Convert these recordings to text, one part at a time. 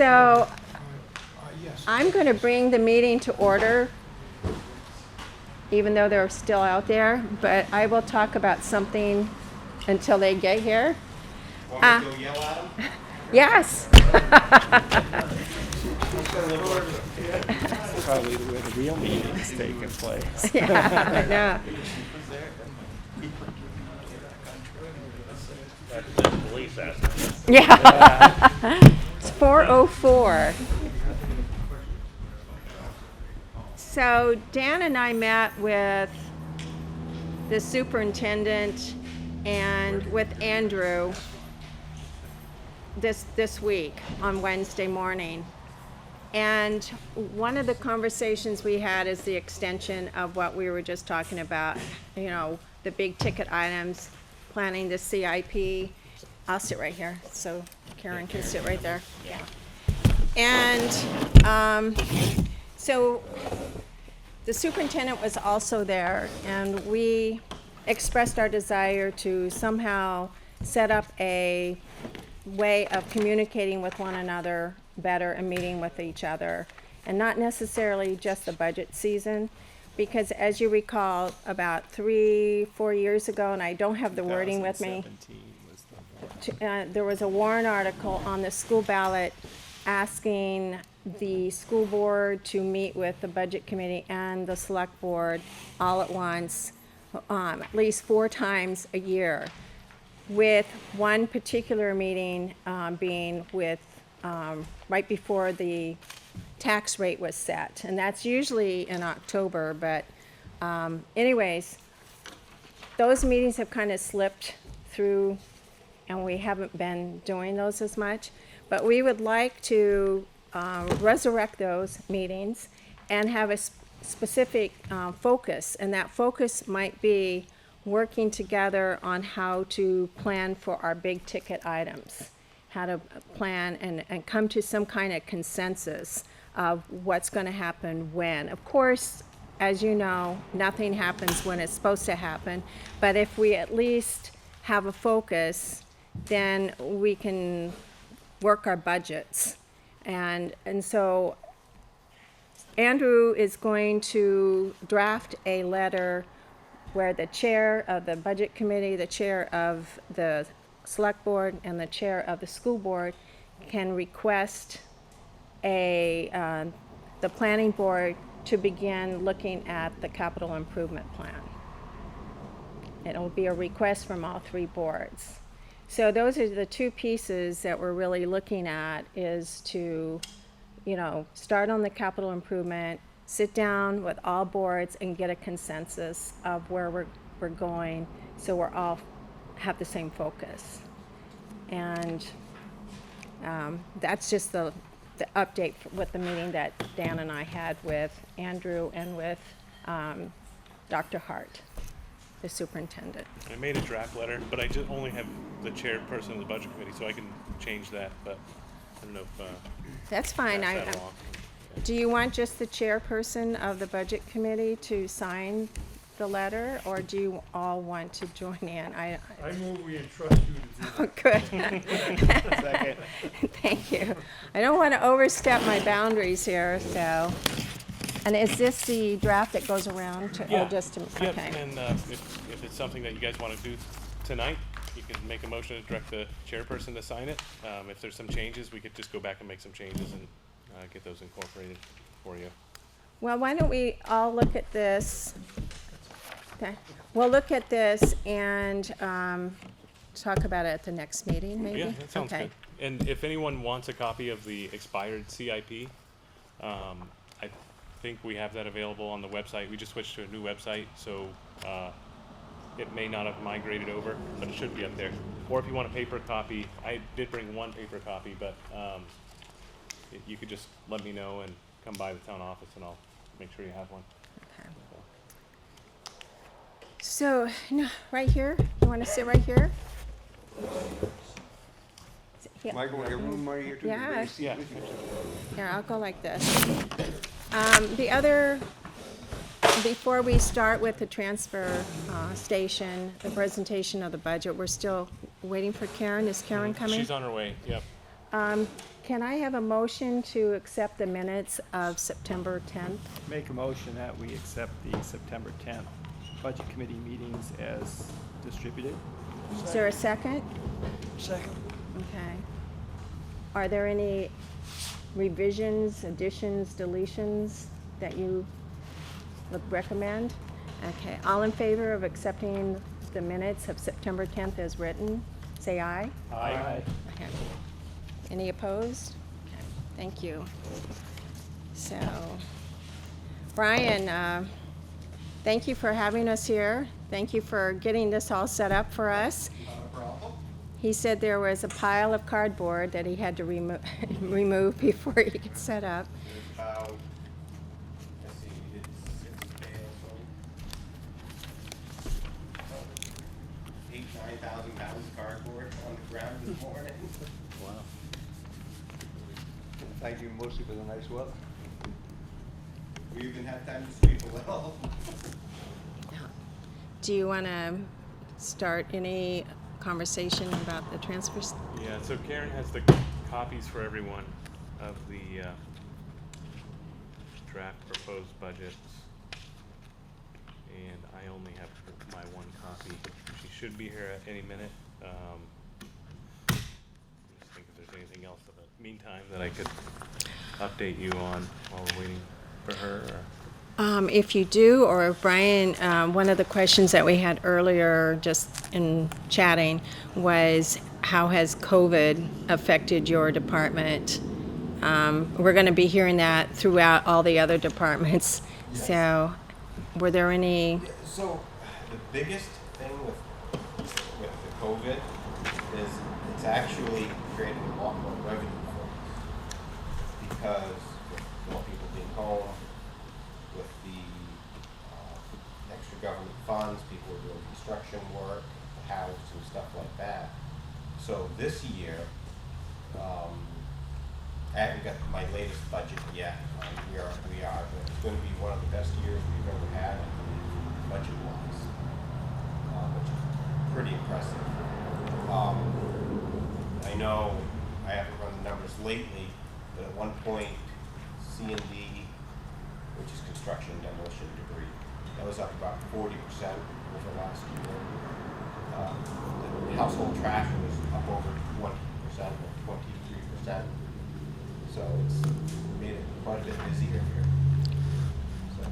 So I'm going to bring the meeting to order, even though they're still out there, but I will talk about something until they get here. Want me to go yell at them? Yes. Probably where the real meeting's taking place. Yeah, I know. Police asked. Yeah. It's 4:04. So Dan and I met with the superintendent and with Andrew this week on Wednesday morning. And one of the conversations we had is the extension of what we were just talking about, you know, the big ticket items, planning the CIP. I'll sit right here so Karen can sit right there. Yeah. And so the superintendent was also there, and we expressed our desire to somehow set up a way of communicating with one another better and meeting with each other, and not necessarily just the budget season, because as you recall, about 3-4 years ago, and I don't have the wording with me, 2017 was the one. there was a warrant article on the school ballot asking the school board to meet with the budget committee and the select board all at once, at least 4 times a year, with one particular meeting being with right before the tax rate was set, and that's usually in October, but anyways, those meetings have kind of slipped through, and we haven't been doing those as much, but we would like to resurrect those meetings and have a specific focus, and that focus might be working together on how to plan for our big ticket items, how to plan and come to some kind of consensus of what's going to happen when. Of course, as you know, nothing happens when it's supposed to happen, but if we at least have a focus, then we can work our budgets. And so Andrew is going to draft a letter where the chair of the budget committee, the chair of the select board, and the chair of the school board can request the planning board to begin looking at the capital improvement plan. It'll be a request from all 3 boards. So those are the 2 pieces that we're really looking at, is to, you know, start on the capital improvement, sit down with all boards and get a consensus of where we're going, so we're all have the same focus. And that's just the update with the meeting that Dan and I had with Andrew and with Dr. Hart, the superintendent. I made a draft letter, but I just only have the chairperson of the budget committee, so I can change that, but I don't know if That's fine. pass that along. Do you want just the chairperson of the budget committee to sign the letter, or do you all want to join in? I move we entrust you to do Oh, good. Second. Thank you. I don't want to overstep my boundaries here, so. And is this the draft that goes around to, Yeah. or just to, Yep, okay. and if it's something that you guys want to do tonight, you can make a motion to direct the chairperson to sign it. If there's some changes, we could just go back and make some changes and get those incorporated for you. Well, why don't we all look at this? Okay, we'll look at this and talk about it at the next meeting, maybe? Yeah, that sounds Okay. good. And if anyone wants a copy of the expired CIP, I think we have that available on the website. We just switched to a new website, so it may not have migrated over, but it should be up there. Or if you want a paper copy, I did bring one paper copy, but you could just let me know and come by the town office and I'll make sure you have one. Okay. So, no, right here, you want to sit right here? Yeah. Michael, we got room right here too? Yeah. Yeah. Here, I'll go like this. The other, before we start with the transfer station, the presentation of the budget, we're still waiting for Karen. Is Karen coming? She's on her way, yep. Can I have a motion to accept the minutes of September 10th? Make a motion that we accept the September 10th Budget Committee meetings as distributed. Is there a second? Second. Okay. Are there any revisions, additions, deletions that you would recommend? Okay, all in favor of accepting the minutes of September 10th as written, say aye. Aye. Okay. Any opposed? Okay, thank you. So, Brian, thank you for having us here. Thank you for getting this all set up for us. Not a problem. He said there was a pile of cardboard that he had to remove before he could set up. There's about, let's see, we did 6 bales, so 8,000 to 9,000 pounds of cardboard on the ground this morning. Wow. Thank you mostly for the nice weather. We even had time to sweep a little. Do you want to start any conversation about the transfers? Yeah, so Karen has the copies for everyone of the draft proposed budgets. And I only have my one copy. She should be here at any minute. Just think if there's anything else in the meantime that I could update you on while we're waiting for her. Or If you do, or if Brian, one of the questions that we had earlier just in chatting was how has COVID affected your department? We're going to be hearing that throughout all the other departments. Yes. So were there any? So the biggest thing with the COVID is it's actually creating a lot more revenue for us because with more people being home, with the extra government funds, people are doing construction work, the house and stuff like that. So this year, I haven't got my latest budget yet. We are. It's going to be one of the best years we've ever had, I believe, budget-wise, which is pretty impressive. I know I haven't run the numbers lately, but at one point, C&D, which is construction, demolition, debris, that was up about 40% over last year. The household trash was up over 20%, or 23%. So it's made it quite a bit busier here. So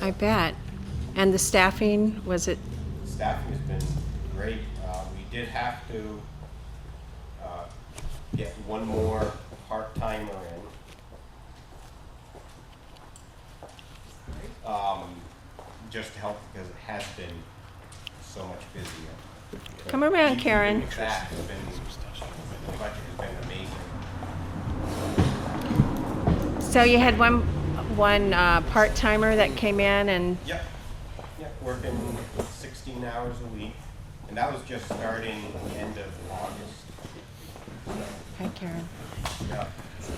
I bet. And the staffing, was it? staffing has been great. We did have to get one more part-timer in. Just to help because it has been so much busier. Come around, Even Karen. with that, it's been, the budget has been amazing. So you had one part-timer that came in and, Yep, working 16 hours a week, and that was just starting the end of August. So, hi Karen. yeah, So,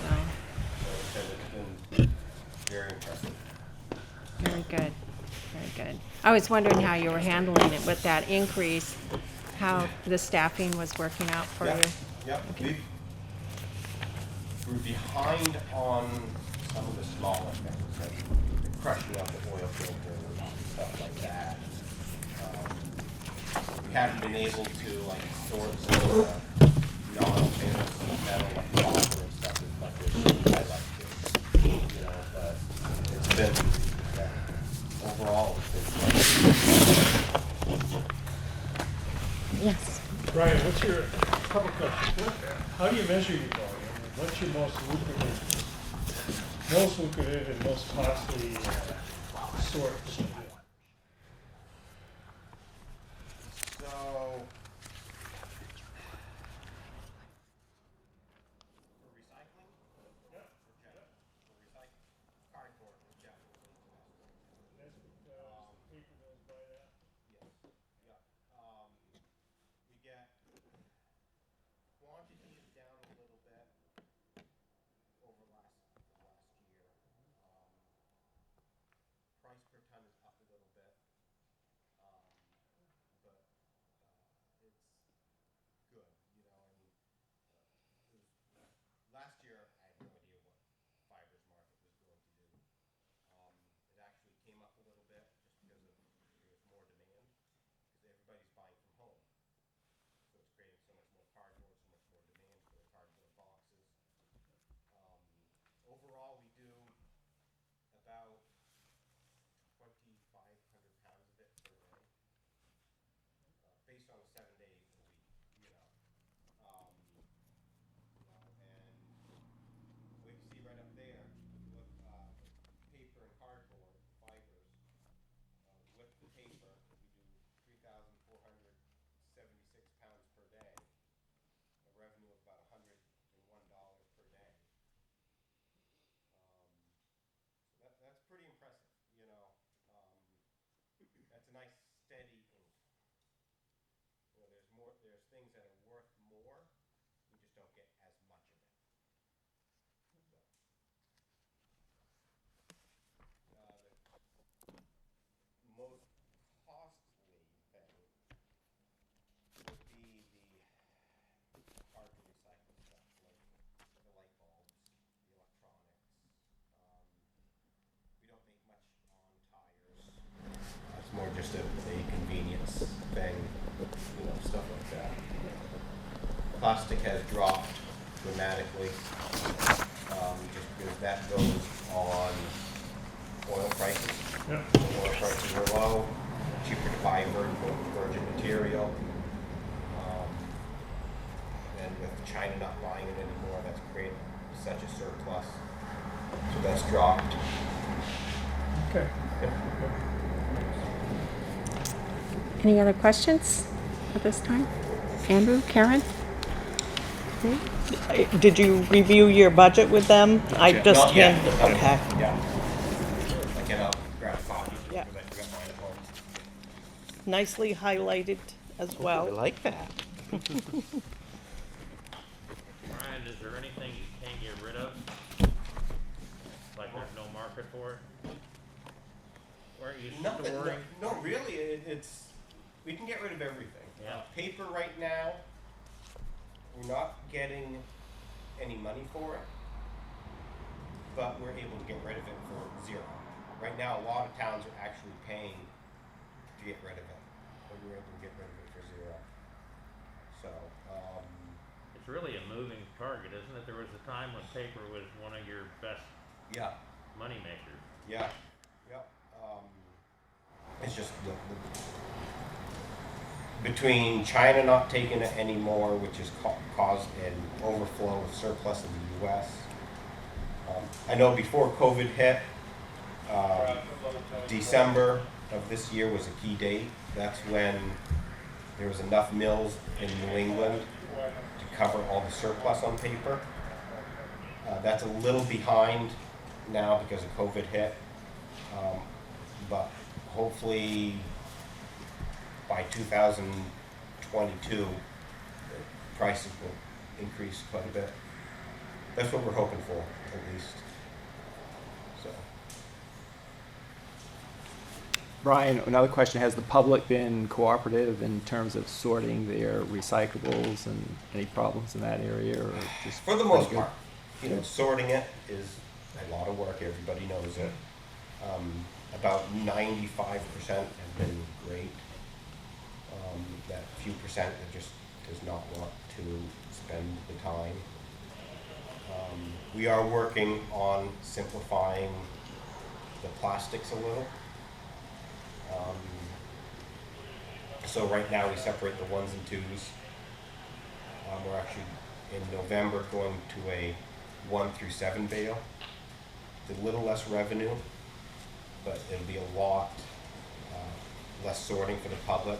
so it's been very impressive. very good, very good. I was wondering how you were handling it with that increase, how the staffing was working out for you. Yep, we're behind on some of the smaller things, like the crushing of the oil filter and stuff like that. We haven't been able to like sort some of the non-ferrous metal like copper and stuff as much as I'd like to, but it's been, overall, it's been. Yes. Brian, what's your, couple questions. How do you measure your volume? What's your most lucrative and most costly sort? So, for recycling? Yep. Okay. For recycling, cardboard is definitely the best. Paper mills buy that. Yes, yeah. We get, quantity is down a little bit over last year. Price per ton is up least on a 7 day a week, you know. And we can see right up there, if you look, paper and cardboard, fibers, with the paper, we do 3,476 pounds per day, a revenue of about $101 per day. So that's pretty impressive, you know. That's a nice steady income. You know, there's things that are worth more, we just don't get as much of it. So, the most costly thing would be the hard to recycle stuff, like the light bulbs, the electronics. We don't make much on tires. It's more just a convenience thing, you know, stuff like that. Plastic has dropped dramatically, just because that goes on oil prices. Yeah. When oil prices are low, cheaper to buy virgin material. And with China not buying it anymore, that's created such a surplus. So that's dropped. Okay. Any other questions at this time? Andrew, Karen? Did you review your budget with them? I just Not yet. Okay. Yeah. I can grab a copy. Yeah. Because I forgot mine at home. Nicely highlighted as well. like that. Brian, is there anything you can't get rid of? Like there's no market for it? Where are you storing? No, really, it's, we can get rid of everything. Yeah. Paper right now, we're not getting any money for it, but we're able to get rid of it for $0. Right now, a lot of towns are actually paying to get rid of it, but we're able to get rid of it for $0. So, It's really a moving target, isn't it? There was a time when paper was one of your best yeah, money makers. yeah, yep. It's just between China not taking it anymore, which has caused an overflow of surplus in the U.S. I know before COVID hit, December of this year was a key date. That's when there was enough mills in New England to cover all the surplus on paper. That's a little behind now because of COVID hit, but hopefully by 2022, the prices will increase quite a bit. That's what we're hoping for, at least. So. Brian, another question, has the public been cooperative in terms of sorting their recyclables and any problems in that area, or just? For the most pretty part, you know, sorting it is a lot of work, everybody knows it. About 95% have been great. That few percent that just does not want to spend the time. We are working on simplifying the plastics a little. So right now we separate the 1s and 2s. We're actually in November going to a 1 through 7 bale. It's a little less revenue, but it'll be a lot less sorting for the public.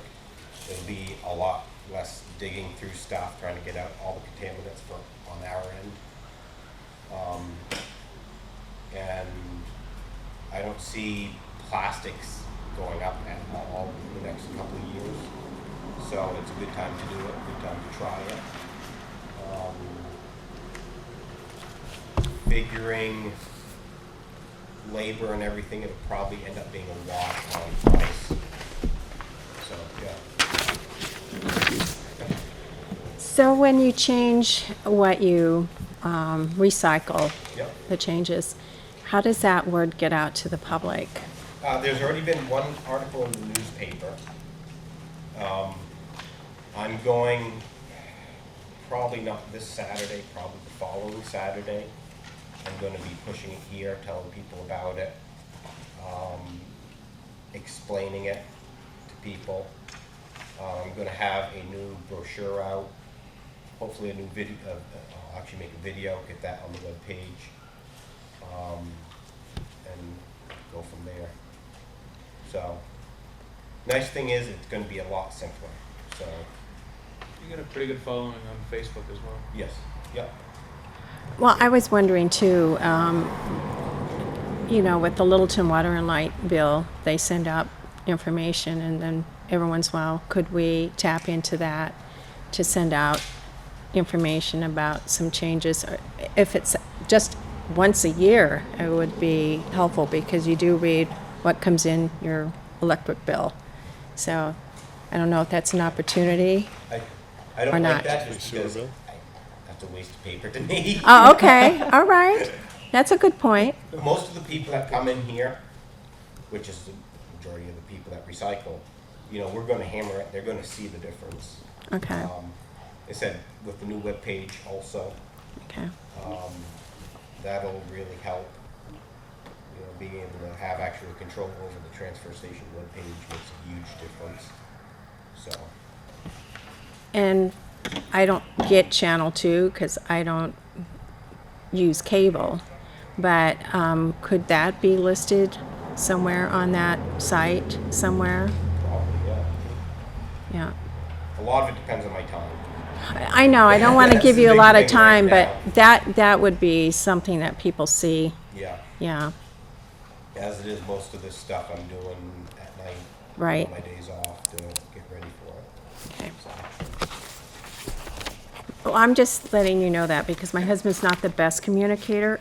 It'll be a lot less digging through stuff, trying to get out all the contaminants on our end. And I don't see plastics going up at all in the next couple of years. So it's a good time to do it, good time to try it. Figuring labor and everything, it'll probably end up being a wash on price. So, yeah. So when you change what you recycle, Yep. the changes, how does that word get out to the public? There's already been one article in the newspaper. I'm going, probably not this Saturday, probably the following Saturday. I'm going to be pushing it here, telling people about it, explaining it to people. I'm gonna have a new brochure out, hopefully a new video, I'll actually make a video, get that on the webpage, and go from there. So, nice thing is, it's gonna be a lot simpler, so, You got a pretty good following on Facebook as well. yes, yep. Well, I was wondering too, with the Littleton Water and Light bill, they send out information, and then every once in a while, could we tap into that to send out information about some changes? Or if it's just once a year, it would be helpful, because you do read what comes in your electric bill. So I don't know if that's an opportunity. I Or don't not. like that just because that's a waste of paper to me. Oh, okay, all right. That's a good point. Most of the people that come in here, which is the majority of the people that recycle, we're gonna hammer it, they're gonna see the difference. Okay, I said, with the new webpage also, okay. that'll really help. Being able to have actual control over the transfer station webpage makes a huge difference, so. And I don't get Channel 2 because I don't use cable, but could that be listed somewhere on that site somewhere? Probably, yeah. Yeah. A lot of it depends on my time. I know, I don't want to That's give the you a big lot of thing right time, now. but that would be something that people see. Yeah. Yeah, As it is, most of this stuff I'm doing at night. Right. On my days off to get ready for it. okay. So, Well, I'm just letting you know that because my husband's not the best communicator.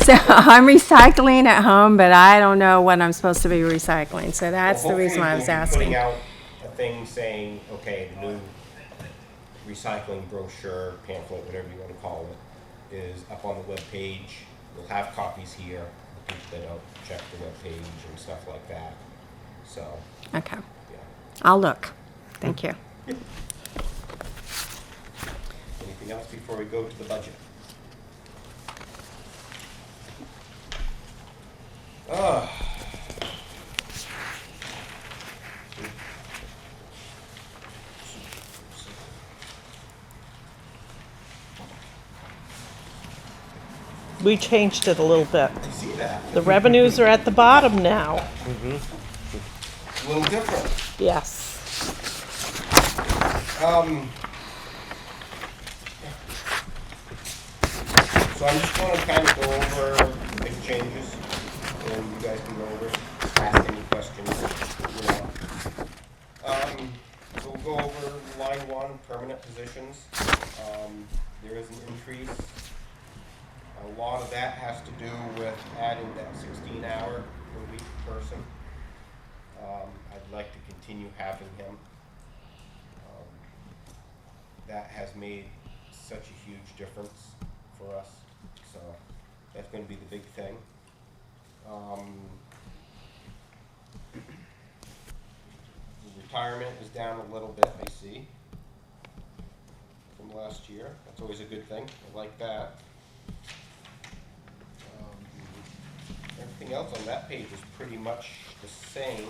So I'm recycling at home, but I don't know what I'm supposed to be recycling. So that's the reason why I was hopefully we'll be asking. putting out a thing saying, okay, the new recycling brochure, pamphlet, whatever you want to call it, is up on the webpage. We'll have copies here, the people that don't check the webpage and stuff like that. So, Okay, yeah. I'll look. Thank you. Anything else before we go to the budget? We changed it a little bit. I see that. The revenues are at the bottom now. A little different. Yes. So I'm just going to kind of go over the big changes, and you guys can go over, ask any questions, So we'll go over line 1, permanent positions. There is an increase. A lot of that has to do with adding that 16-hour per week person. I'd like to continue having him. That has made such a huge difference for us. So that's going to be the big thing. The retirement is down a little bit, I see, from last year. That's always a good thing. I like that. Everything else on that page is pretty much the same.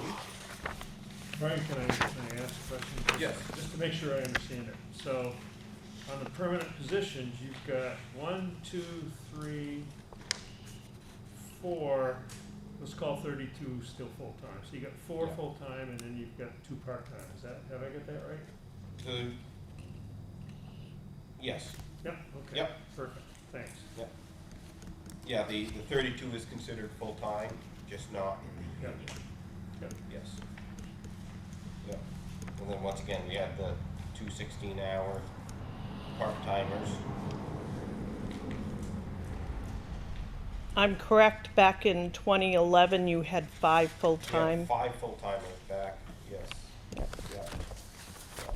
Brian, can I ask a question? Yes. Just to make sure I understand it. So, on the permanent positions, you've got 1, 2, 3, 4, let's call 32 still full-time. So you got 4 Yeah. full-time, and then you've got 2 part-time. Have I got that right? Yes. Yep, okay. Yep. Perfect, thanks. Yep. Yeah, the 32 is considered full-time, just not in the Yep. union. Yep. Yes. Yep. And then once again, we have the 2 16-hour part-timers. I'm correct, back in 2011, you had 5 We have full-time. 5 full-timers back, yes. Yeah. So,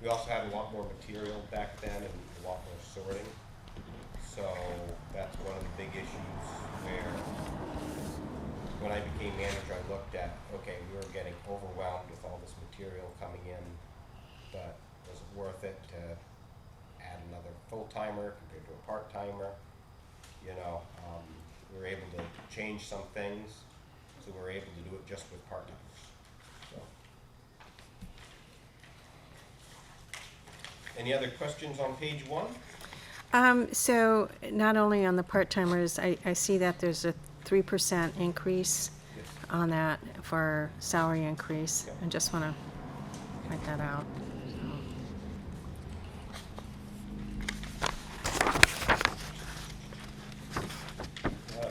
we also had a lot more material back then and a lot more sorting. So that's one of the big issues where when I became manager, I looked at, okay, we were getting overwhelmed with all this material coming in, but was it worth it to add another full-timer compared to a part-timer? We were able to change some things, so we were able to do it just with part-timers. Any other questions on page 1? So not only on the part-timers, I see that there's a 3% increase Yes. on that for salary increase. Yep. I just want to point that out.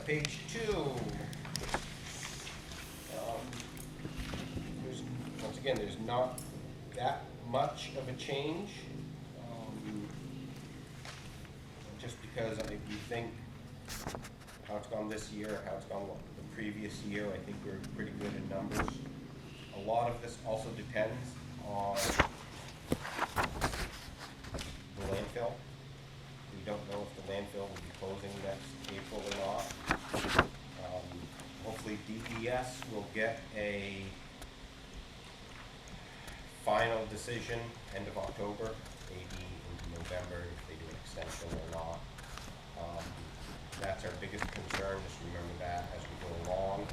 Page 2. There's, once again, there's not that much of a change. Just because we think how it's gone this year, how it's gone the previous year, I think we're pretty good in numbers. A lot of this also depends on the landfill. We don't know if the landfill will be closing next April or not. Hopefully DES will get a final decision end of October, maybe into November if they do an extension or not. That's our biggest concern, just remember that as we go along.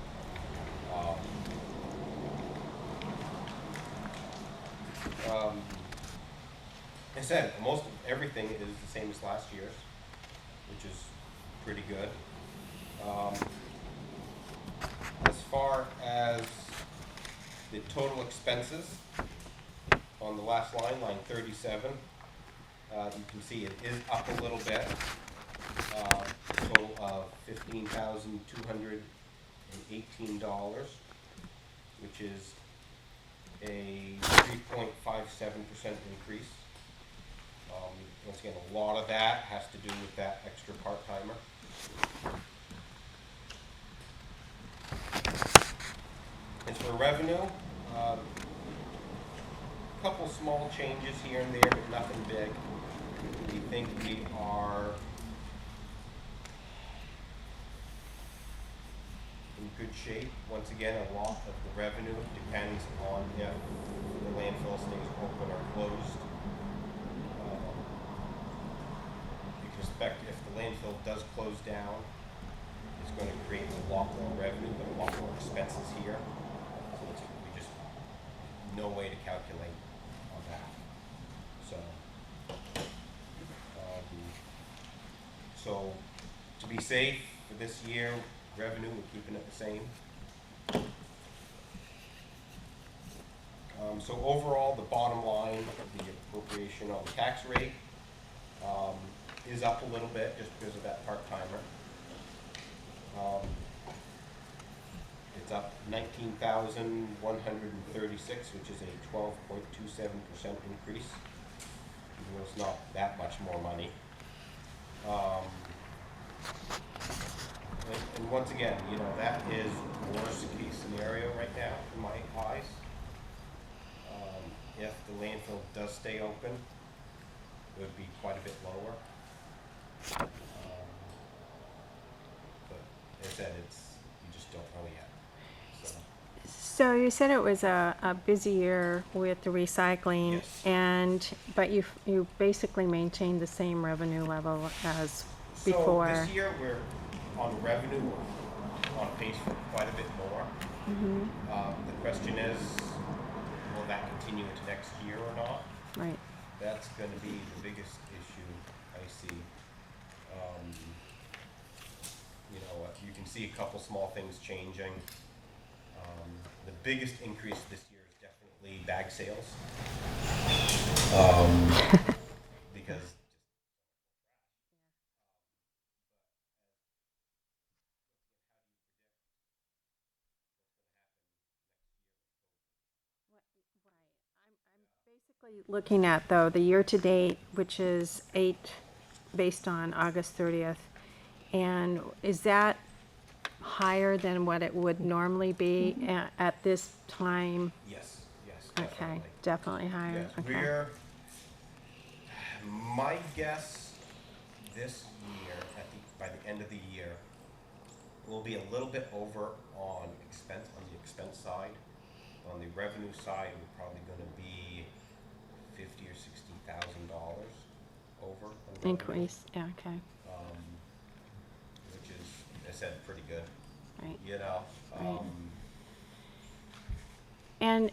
I said, most of everything is the same as last year's, which is pretty good. As far as the total expenses, on the last line, line 37, you can see it is up a little bit. Total of $15,218, which is a 3.57% increase. Once again, a lot of that has to do with that extra part-timer. As for revenue, a couple small changes here and there, but nothing big. We think we are in good shape. Once again, a lot of the revenue depends on if the landfill stays open or closed. You can expect if the landfill does close down, it's going to create a lot more revenue, but a lot more expenses here. So we just no way to calculate on that. So to be safe for this year, revenue, we're keeping it the same. So overall, the bottom line of the appropriation on the tax rate is up a little bit just because of that part-timer. It's up 19,136, which is a 12.27% increase, even though it's not that much more money. And once again, you know, that is worst case scenario right now in my eyes. If the landfill does stay open, it would be quite a bit lower. But as I said, you just don't know yet. So you said it was a busy year with the recycling, Yes. but you basically maintained the same revenue level as before. So this year we're on revenue, we're on pace for quite a bit more. The question is, will that continue into next year or not? Right. That's going to be the biggest issue I see. You know, you can see a couple small things changing. The biggest increase this year is definitely bag sales. Because Basically looking at, though, the year-to-date, which is 8, based on August 30th, and is that higher than what it would normally be at this time? yes, Okay, definitely. definitely higher, Yes, okay. my guess this year, by the end of the year, we'll be a little bit over on the expense side. On the revenue side, we're probably going to be $50,000 or $60,000 over on revenue, Increase, yeah, okay, which is, as I said, pretty good. right. You know, Right. And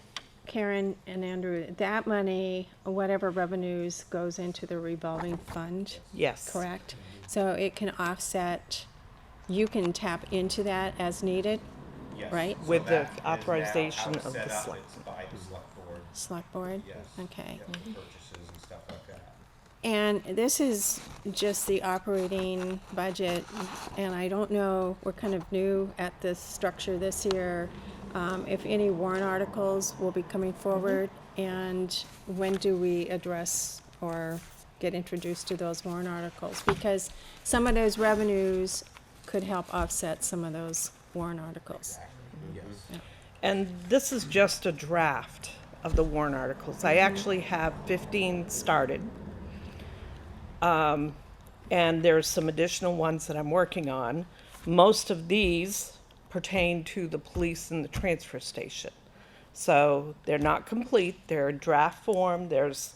Karen and Andrew, that money, whatever revenues goes into the revolving fund, Yes. correct? So it can offset, you can tap into that as needed, Yes. Right. So With the that is now authorization how it's of set the up. select It's by the select board. select board? Yes. Okay. Yep, for purchases and stuff like that. And this is just the operating budget, and I don't know, we're kind of new at this structure this year. If any warrant articles will be coming forward, and when do we address or get introduced to those warrant articles? Because some of those revenues could help offset some of those warrant articles. Exactly, yes. And this is just a draft of the warrant articles. I actually have 15 started. And there's some additional ones that I'm working on. Most of these pertain to the police and the transfer station. So they're not complete, they're draft form, there's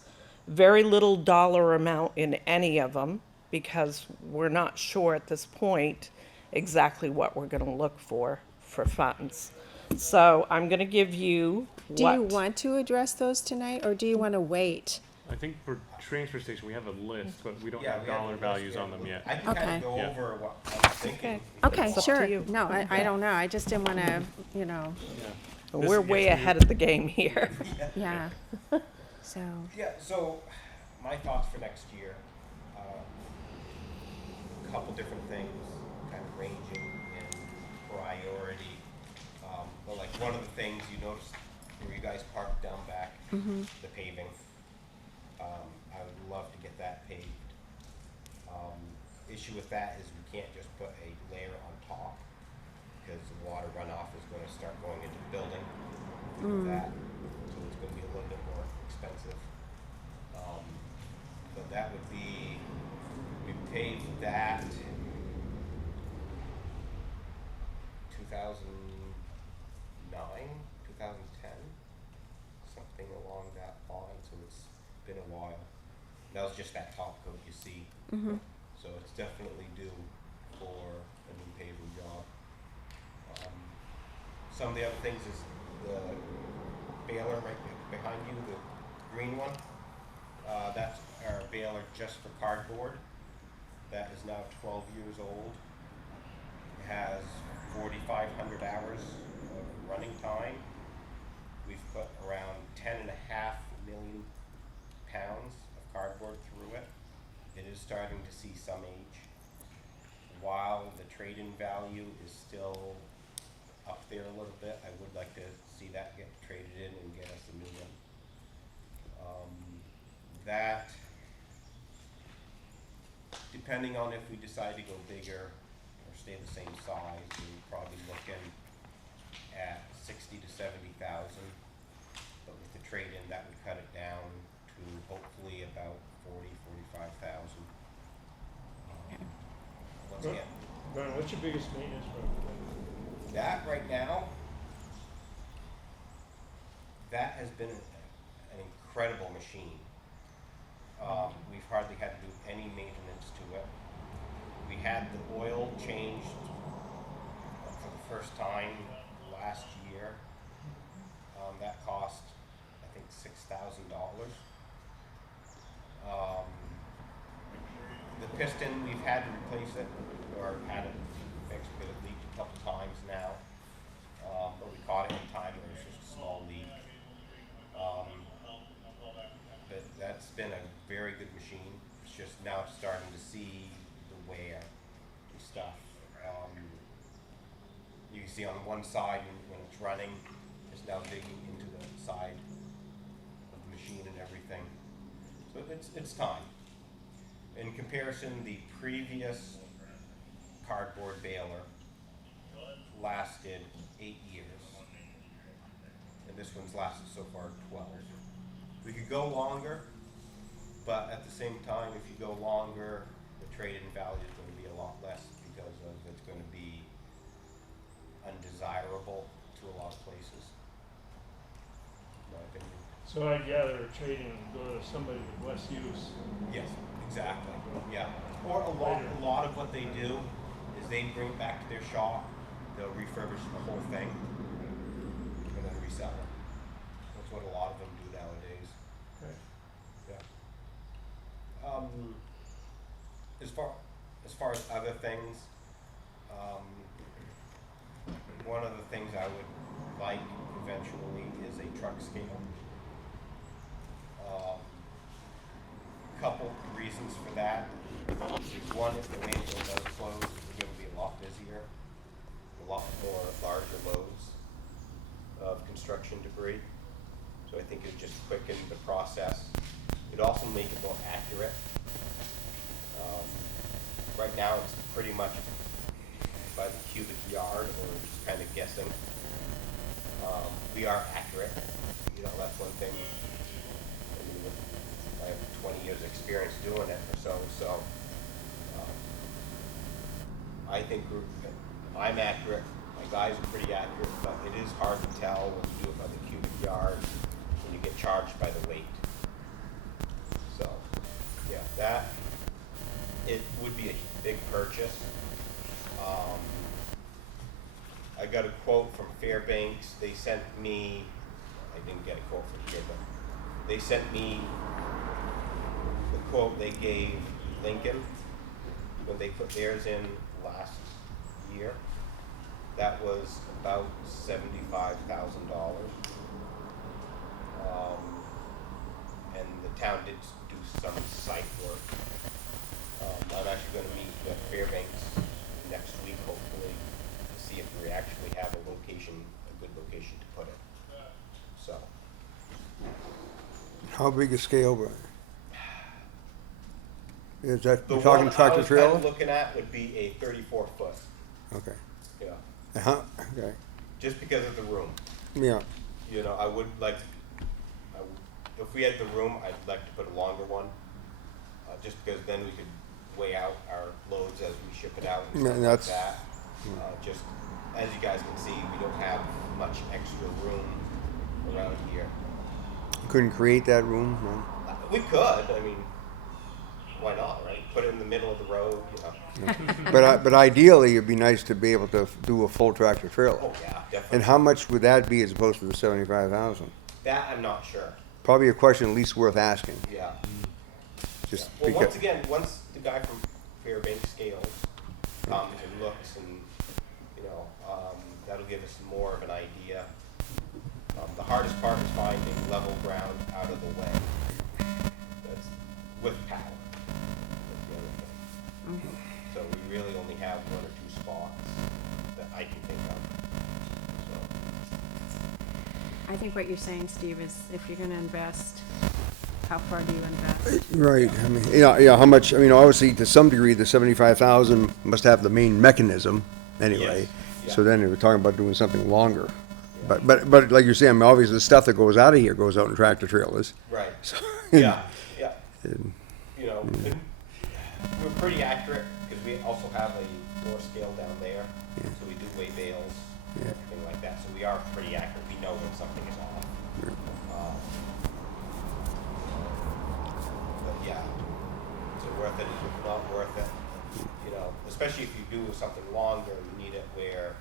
very little dollar amount in any of them because we're not sure at this point exactly what we're gonna look for funds. So I'm gonna give you Do you what- want to address those tonight, or do you want to wait? I think for transfer station, we have a list, but we don't Yeah, have we have dollar a list, values we on have them a- yet. I can kind Okay. of go Yeah. over what I was thinking. Okay, It's up to sure. you. No, I don't know. I just didn't want to, you know, We're way ahead of the game here. yeah. So, Yeah, so my thoughts for next year, a couple different things, kind of ranging in priority. But like one of the things you noticed where you guys parked down back, the paving. I would love to get that paved. Issue with that is we can't just put a layer on top because the water runoff is going to start going into the building with that. So it's going to be a little bit more expensive. But that would be, we paved that 2009, 2010, something along that line, so it's been a while. That was just that top coat you see. So it's definitely due for a new paving job. Some of the other things is the baler right behind you, the green one. That's our baler just for cardboard. That is now 12 years old. It has 4,500 hours of running time. We've put around 10.5 million pounds of cardboard through it. It is starting to see some age. While the trade-in value is still up there a little bit, I would like to see that get traded in and get us a new one. That, depending on if we decide to go bigger or stay the same size, we're probably looking at 60 to 70,000. But with the trade-in, that would cut it down to hopefully about 45,000. Once again, Brian, what's your biggest maintenance problem? that right now, that has been an incredible machine. We've hardly had to do any maintenance to it. We had the oil changed for the first time last year. That cost, I think, $6,000. The piston, we've had to replace it, or had it fixed, because it leaked a couple times now. But we caught it in time, it was just a small leak. But that's been a very good machine. It's just now starting to see the wear and stuff. You can see on one side when it's running, it's now digging into the side of the machine and everything. So it's time. In comparison, the previous cardboard baler lasted 8 years, and this one's lasted so far 12. We could go longer, but at the same time, if you go longer, the trade-in value is going to be a lot less because of it's going to be undesirable to a lot of places. In my opinion. So I gather a trade-in will go to somebody with less use. Yes, exactly. Yeah. Or a lot of what they do is they bring it back to their shop, they'll refurbish the whole thing, and then resell it. That's what a lot of them do nowadays. Okay. Yeah. As far as other things, one of the things I would like eventually is a truck scale. Couple reasons for that. One, if the landfill does close, it'll be a lot busier, a lot more larger loads of construction debris. So I think it just quicken the process. It'd also make it more accurate. Right now, it's pretty much by the cubic yard, or just kind of guessing. We are accurate. You know, that's one thing. I have 20 years experience doing it or so, I think I'm accurate, my guys are pretty accurate, but it is hard to tell when you do it by the cubic yard, when you get charged by the weight. So, yeah, it would be a big purchase. I got a quote from Fairbanks. They sent me, I didn't get a quote from here, but they sent me the quote they gave Lincoln when they put theirs in last year. That was about $75,000. And the town did do some site work. I'm actually going to meet with Fairbanks next week, hopefully, to see if we actually have a good location to put it. So. How big a scale, Brian? Is that, The we're talking one I tractor was kind trailer? of looking at would be a 34-foot, Okay. you know, Okay, just because of the room. yeah, You know, if we had the room, I'd like to put a longer one, just because then we could weigh out our loads as we ship it out and Yeah, stuff like that's- that. Just, as you guys can see, we don't have much extra room around here. couldn't create that room, no? We could, I mean, why not, right? Put it in the middle of the road, you know. But ideally, it'd be nice to be able to do a full tractor trailer. Oh, yeah, definitely. And how much would that be as opposed to the 75,000? That, I'm not sure, Probably a question at least worth asking, yeah. just Well, because. once again, once the guy from Fairbanks scales comes and looks and, you know, that'll give us more of an idea. The hardest part is finding level ground out of the way. That's with power. That's the other thing. So we really only have one or two spots that I can think of. So, I think what you're saying, Steve, is if you're gonna invest, how far do you invest? Right, I mean, yeah, how much, I mean, obviously, to some degree, the 75,000 must have the main mechanism anyway. Yes, So yeah. then we're talking about doing something longer. But like you're saying, I mean, obviously, the stuff that goes out of here goes out in tractor trailers. right. So, Yeah, yeah. and- You know, and we're pretty accurate because we also have a floor scale down there. Yeah. So we do weigh bales, Yeah. everything like that. So we are pretty accurate. We know when something is off. But yeah, is it worth it? Is it not worth it? You know, especially if you do something longer, you need it where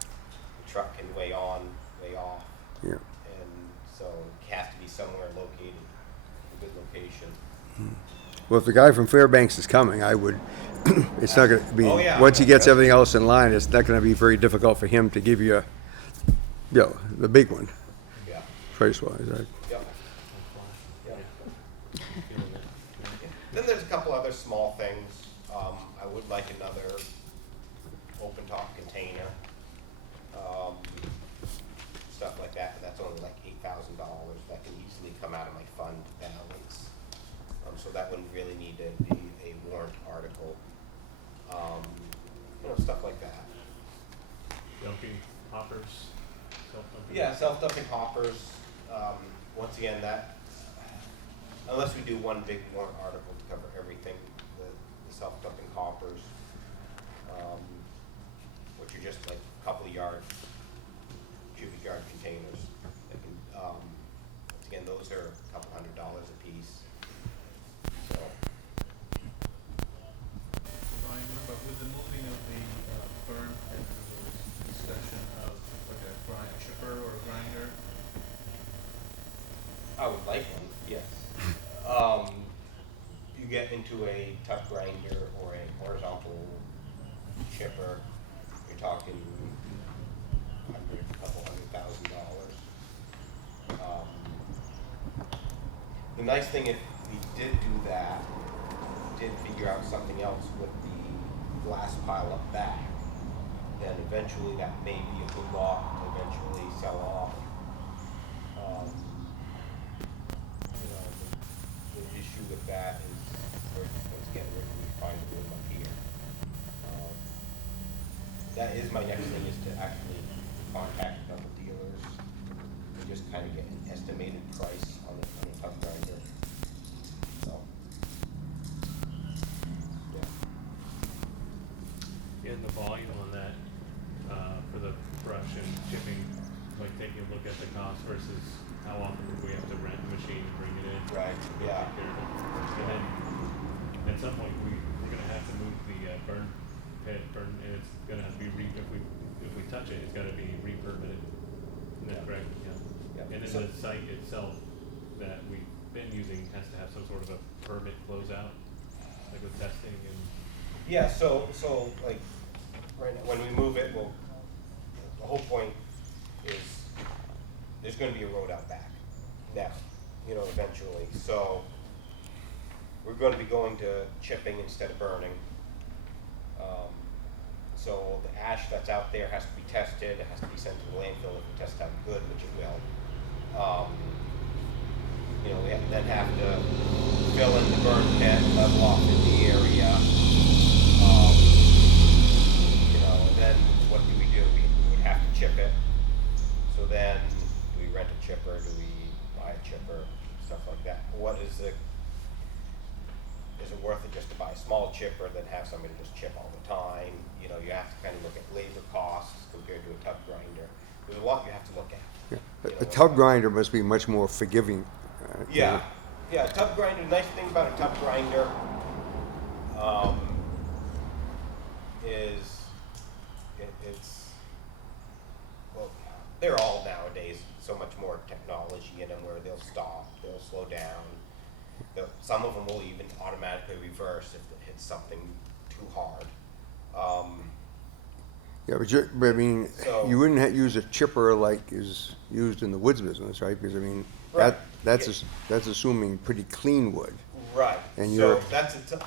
the truck can weigh on, weigh off. Yeah. And so it has to be somewhere located, a good location. Well, if the guy from Fairbanks is coming, I would, it's not gonna be, Oh, yeah. once he gets everything else in line, it's not gonna be very difficult for him to give you, the big one, Yeah. price-wise. Yep. Yep. Then there's a couple other small things. I would like another open top container. Stuff like that, and that's only like $8,000. That can easily come out of my fund balance. So that wouldn't really need to be a warrant article. You know, stuff like that. Dumping hoppers, self-dumping. Yeah, self-dumping hoppers, once again, that, unless we do one big warrant article to cover everything, the self-dumping hoppers, which are just like a couple of cubic yard containers. That can, once again, those are a couple $100 a piece, so. Brian, remember with the moving of the burn pit, there was discussion of like a chipper or a grinder. I would like one, yes. You get into a tub grinder or a horizontal chipper, you're talking a couple $100,000. The nice thing, if we did do that, did figure out something else with the glass pile up back, then eventually that may be a good lot to eventually sell off. You know, the issue with that is, once again, where do we find the room up here? That is my next thing, is to actually contact a couple dealers and just kind of get an estimated price on the tub grinder. So, yeah. And the volume on that, for the brush and chipping, like taking a look at the cost versus how often we have to rent a machine and bring it in. Right, go yeah. take care of it. And then, at some point, we're gonna have to move the, burn pit, and it's gonna have to be if we touch it, it's gotta be re-permitted. Isn't that correct? Yeah. Yeah. And then the site itself that we've been using has to have some sort of a permit closeout, like with testing and. Yeah, so like, right now, when we move it, well, the whole point is, there's gonna be a road out back now, you know, eventually, so we're gonna be going to chipping instead of burning. So the ash that's out there has to be tested, it has to be sent to the landfill if it tests out good, which it will. You know, we then have to fill in the burn pit, level off in the area. You know, and then what do? We would have to chip it. So then, do we rent a chipper? Do we buy a chipper? Stuff like that. Is it worth it just to buy a small chipper than have somebody just chip all the time? You know, you have to kind of look at labor costs compared to a tub grinder. There's a lot you have to look at. Yeah. You know, A tub grinder must be much more forgiving. Yeah, yeah, tub grinder, nice thing about a tub grinder, is it's, well, they're all nowadays so much more technology in them where they'll stop, they'll slow down. Some of them will even automatically reverse if it hits something too hard. Yeah, but I mean, So- you wouldn't use a chipper like is used in the woods business, right? Because I mean, Right. that's assuming pretty clean wood. Right, And so you're- that's a tub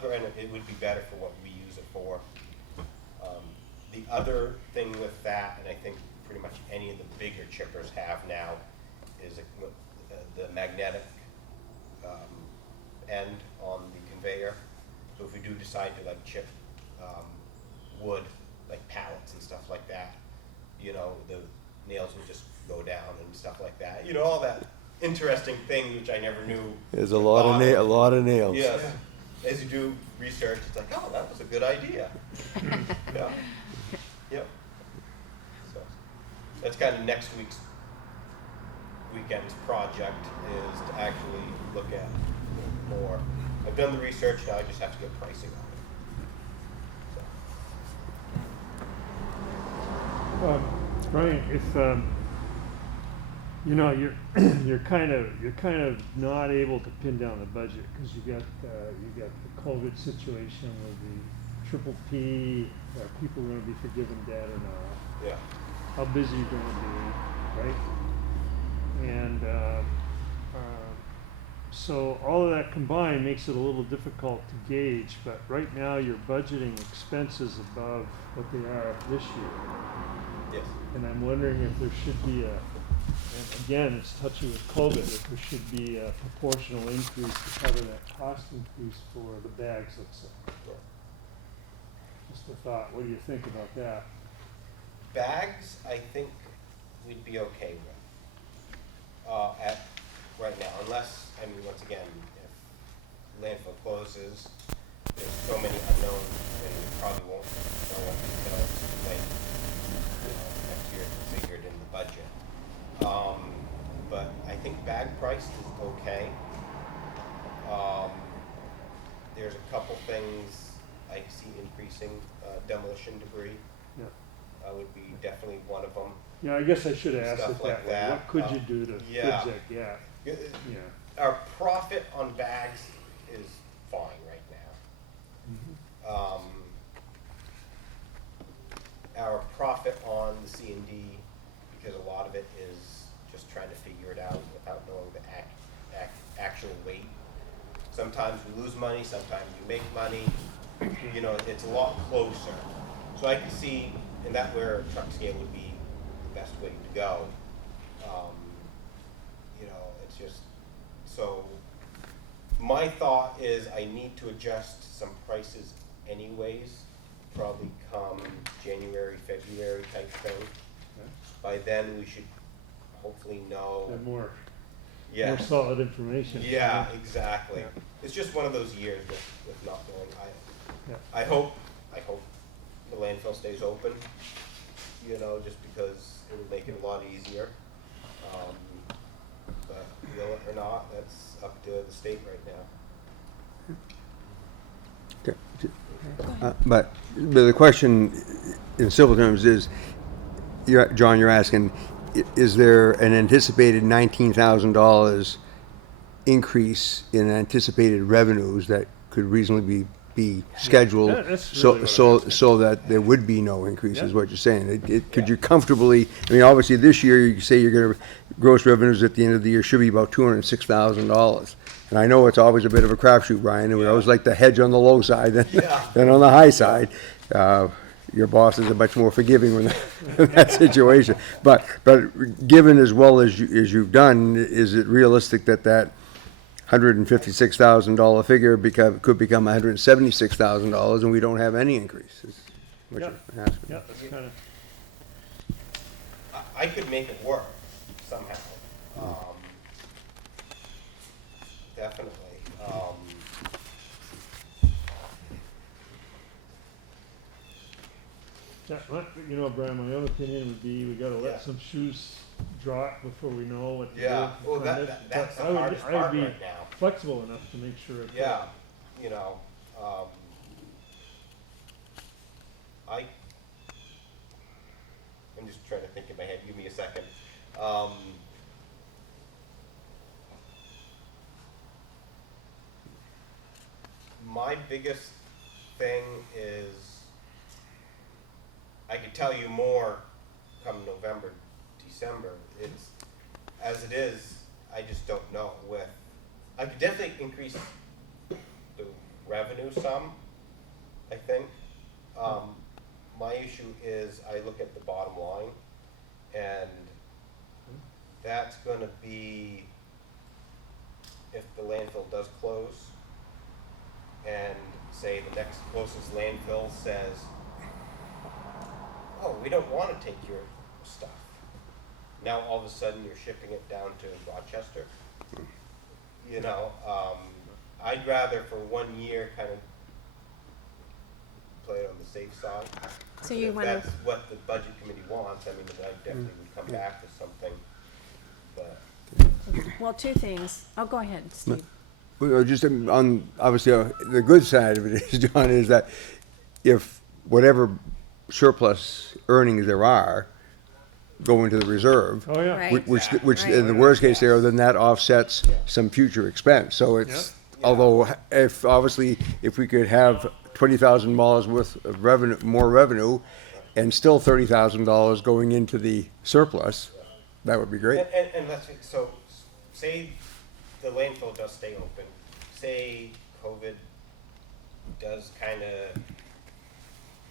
grinder, it would be better for what we use it for. The other thing with that, and I think pretty much any of the bigger chippers have now, is the magnetic end on the conveyor. So if we do decide to like chip wood, like pallets and stuff like that, you know, the nails would just go down and stuff like that. You know, all that interesting things which I never knew. There's a lot of nails. Yes. As you do research, it's like, oh, that was a good idea. Yeah. Yep. So that's kind of next weekend's project, is to actually look at more. I've done the research, now I just have to get pricing on it. So. Brian, if, you know, you're kind of not able to pin down the budget because you got the COVID situation with the triple P. Are people going to be forgiven debt or not? Yeah. How busy you're going to be, right? And so all of that combined makes it a little difficult to gauge. But right now, you're budgeting expenses above what they are this year. Yes. And I'm wondering if there should be and again, it's touchy with COVID, if there should be a proportional increase to cover that cost increase for the bags, let's say. Just a thought, what do you think about that? Bags, I think we'd be okay with, at right now, unless, I mean, once again, if landfill closes, there's so many unknowns, and we probably won't know until it's too late. Next year figured in the budget. But I think bag price is okay. There's a couple things I see increasing, demolition debris. Yeah. would be definitely one of them. Yeah, I guess I should have asked Stuff it like that way. that. What could you do to yeah. fix that gap? Uh, Yeah. Our profit on bags is fine right now. Our profit on the C&D, because a lot of it is just trying to figure it out without knowing the actual weight. Sometimes we lose money, sometimes we make money. You know, it's a lot closer. So I can see, and that where truck scale would be the best way to go. You know, it's just, so my thought is I need to adjust some prices anyways, probably come January, February type thing. Okay. By then we should hopefully know. Have more Yeah. solid information. Yeah, exactly. Yeah. It's just one of those years with not knowing. Yeah. I hope the landfill stays open, you know, just because it would make it a lot easier. But will it or not, that's up to the state right now. Okay. But the question in civil terms is, John, you're asking, is there an anticipated $19,000 increase in anticipated revenues that could reasonably be scheduled Yeah, that's really what I'm so that there would be no increase, is Yeah. what you're saying? Could you comfortably, I mean, obviously this year, you say you're gonna, gross revenues at the end of the year should be about $206,000. And I know it's always a bit of a crapshoot, Brian, and we always like to hedge on the low side than on the high side. Your bosses are much more forgiving when in that situation. But given as well as you've done, is it realistic that $156,000 figure could become $176,000 and we don't have any increase? Is what Yeah. you're asking. Yeah, that's kind of, I could make it work somehow. Definitely. you know, Brian, my own opinion would be, we gotta Yeah. let some shoes drop before we know what to do. Yeah, well, from that's it. the But I would- hardest I'd part be right now. flexible enough to make sure. it- Yeah, you know, I'm just trying to think in my head, give me a second. My biggest thing is, I could tell you more come November, December. It's, as it is, I just don't know with, I could definitely increase the revenue some, I think. My issue is I look at the bottom line, and that's gonna be, if the landfill does close, and say the next closest landfill says, oh, we don't wanna take your stuff. Now all of a sudden you're shipping it down to Rochester. You know, I'd rather for 1 year kind of play it on the safe side. So you If wanna- that's what the budget committee wants, I mean, then I definitely would come back with something, but. Well, two things. Oh, go ahead, Steve. Well, just on, obviously, the good side of it is, John, is that if whatever surplus earnings there are go into the reserve, Oh, yeah. Right. which Right. in the worst case scenario, then that offsets some future expense. So it's, Yeah. although if we could have $20,000 worth of revenue, more revenue, and still $30,000 going into the surplus, that would be great. And let's, so, say the landfill does stay open, say COVID does kinda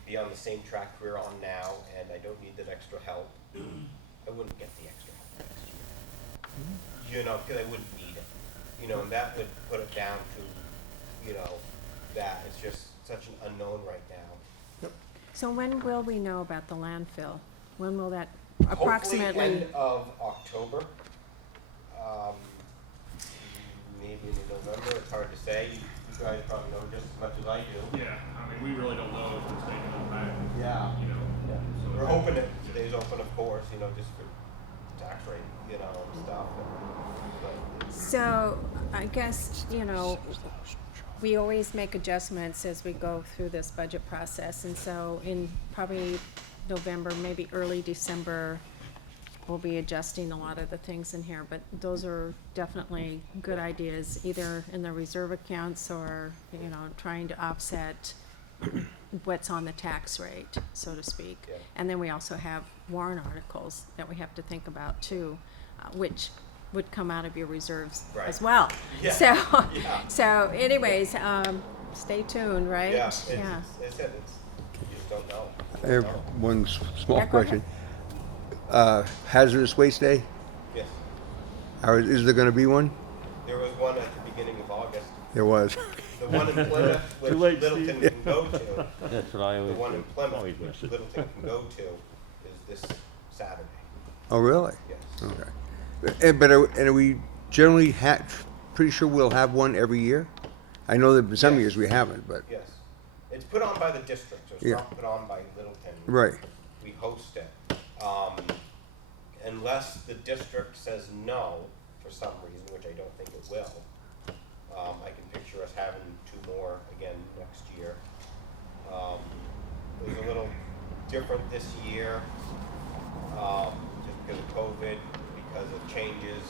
be on the same track we're on now, and I don't need that extra help, I wouldn't get the extra help next year. You know, cause I wouldn't need it, you know, and that would put it down to, you know, that, it's just such an unknown right now. So when will we know about the landfill? When will that Hopefully approximately? end of October, maybe in November, it's hard to say, you guys probably know just as much as I do. Yeah, I mean, we really don't know if it's taking them back, Yeah. you know, so. We're hoping it stays open, of course, you know, just for tax rate, you know, and stuff, but So I guess, you know, we always make adjustments as we go through this budget process. And so in probably November, maybe early December, we'll be adjusting a lot of the things in here, but those are definitely good ideas, either in the reserve accounts or, you know, trying to offset what's on the tax rate, so to speak. Yeah. And then we also have warrant articles that we have to think about too, which would come out of your reserves as Right. well. Yeah. So, Yeah. so anyways, stay tuned, right? Yeah, it's, you just don't know. I have one small Yeah, go ahead. question. Hazardous Waste Day, Yes, is there gonna be one? there was one at the beginning of August. There was. The one in Plymouth, which Too late, Littleton Steve. can go to, That's what I the always one in do. Plymouth, Always which miss it. Littleton can go to, is this Saturday. Oh, really? Yes. Okay. And are we generally pretty sure we'll have one every year? I know that some Yes. years we haven't, but, Yes. It's put on by the district, so it's Yeah. not put on by Littleton. right. We host it. Unless the district says no for some reason, which I don't think it will, I can picture us having 2 more again next year. It was a little different this year, just because of COVID, because of changes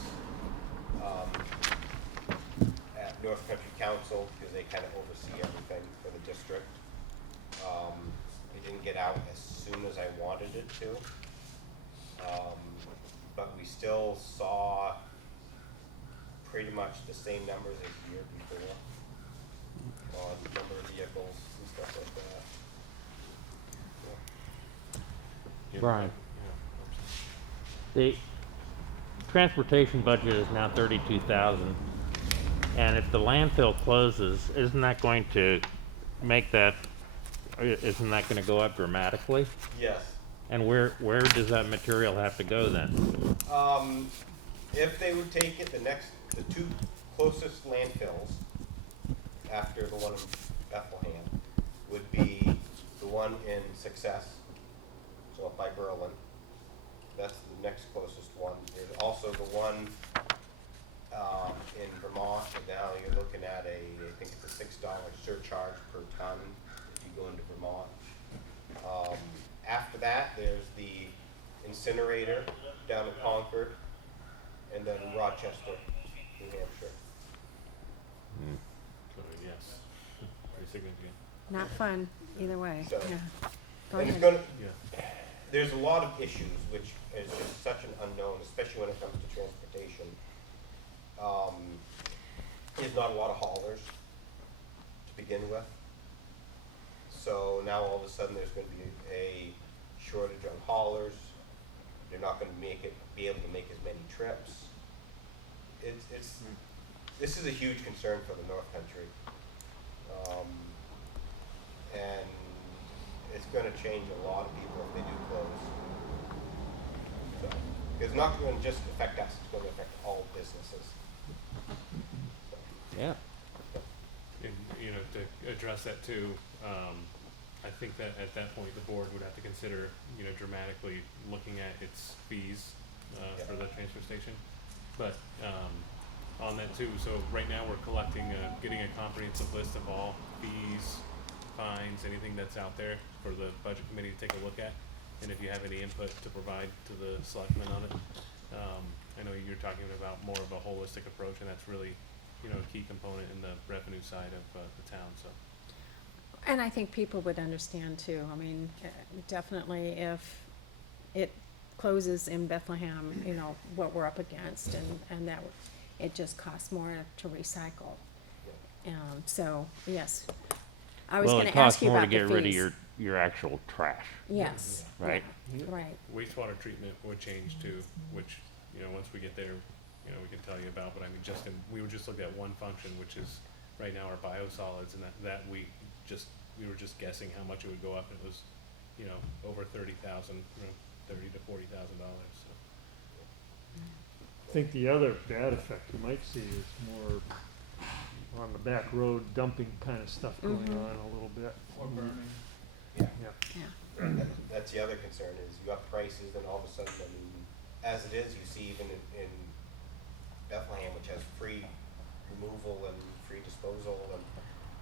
at North Country Council, because they kind of oversee everything for the district. It didn't get out as soon as I wanted it to. But we still saw pretty much the same numbers as the year before on number of vehicles and stuff like that. Yeah. Brian, the transportation budget is now 32,000, and if the landfill closes, isn't that going to make that? Isn't that going to go up dramatically? Yes. And where does that material have to go then? If they would take it, the 2 closest landfills after the one in Bethlehem would be the one in Success, so up by Berlin. That's the next closest one. There's also the one in Vermont, and now you're looking at I think it's a $6 surcharge per ton if you go into Vermont. After that, there's the incinerator down in Concord, and then Rochester, New Hampshire. So, yes, pretty significant. Not fun, either way, So- yeah. Go And it's ahead. gonna, Yeah. there's a lot of issues, which is just such an unknown, especially when it comes to transportation. There's not a lot of haulers to begin with. So now all of a sudden there's gonna be a shortage on haulers. They're not gonna be able to make as many trips. This is a huge concern for the North Country. And it's gonna change a lot of people if they do close. So, it's not gonna just affect us, it's gonna affect all businesses. So, Yeah. And, you know, to address that too, I think that at that point, the board would have to consider, you know, dramatically looking at its fees, for the transfer station. But, on that too, so right now we're collecting, getting a comprehensive list of all fees, fines, anything that's out there for the budget committee to take a look at. And if you have any input to provide to the selectmen on it. I know you're talking about more of a holistic approach, and that's really, you know, a key component in the revenue side of, the town, so. And I think people would understand too. I mean, definitely if it closes in Bethlehem, you know, what we're up against and that it just costs more to recycle. So, yes. I was Well, gonna it costs ask you more to about the get rid of fees. your actual trash. Yes. Right. yeah, Right. Wastewater treatment would change too, which, you know, once we get there, you know, we can tell you about, but I mean, we were just looking at one function, which is right now our biosolids, and that we were just guessing how much it would go up, and it was, you know, over $30,000, you know, $30,000 to $40,000, so. I think the other bad effect you might see is more on the back road dumping kind of stuff going on a little bit. Or burning. Yeah. Yeah. That's the other concern is you have prices and all of a sudden, I mean, as it is, you see even in Bethlehem, which has free removal and free disposal, and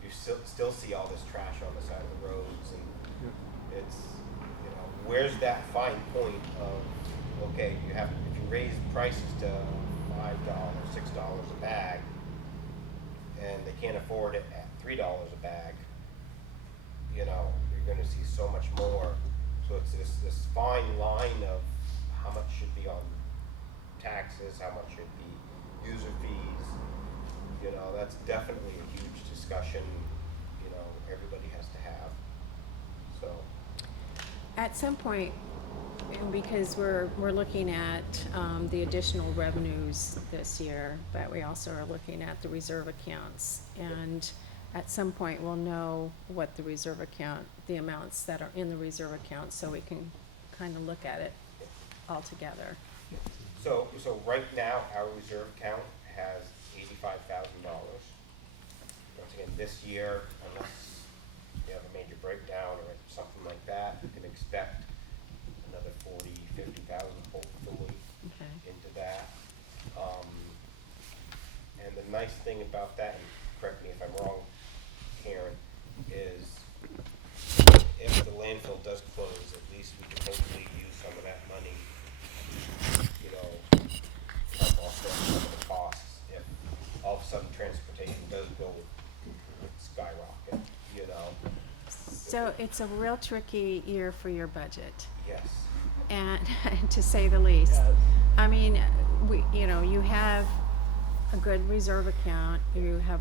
you still see all this trash on the side of the roads, and it's, you know, where's that fine point of, okay, you have, if you raise prices to $5, $6 a bag, and they can't afford it at $3 a bag, you know, you're gonna see so much more. So it's this fine line of how much should be on taxes, how much should be user fees. You know, that's definitely a huge discussion, you know, everybody has to have. So, At some point, because we're looking at the additional revenues this year, but we also are looking at the reserve accounts. And at some point, we'll know what the reserve account, the amounts that are in the reserve account, so we can kind of look at it all together. so right now, our reserve account has $85,000. Once again, this year, unless you have a major breakdown or something like that, you can expect another 40, 50,000 hopefully Okay. into that. And the nice thing about that, and correct me if I'm wrong, Karen, is if the landfill does close, at least we can hopefully use some of that money, you know, help offset some of the costs if all of a sudden transportation does go skyrocket, you know? So it's a real tricky year for your budget, Yes. and to say the least. I mean, you have a good reserve account, you have,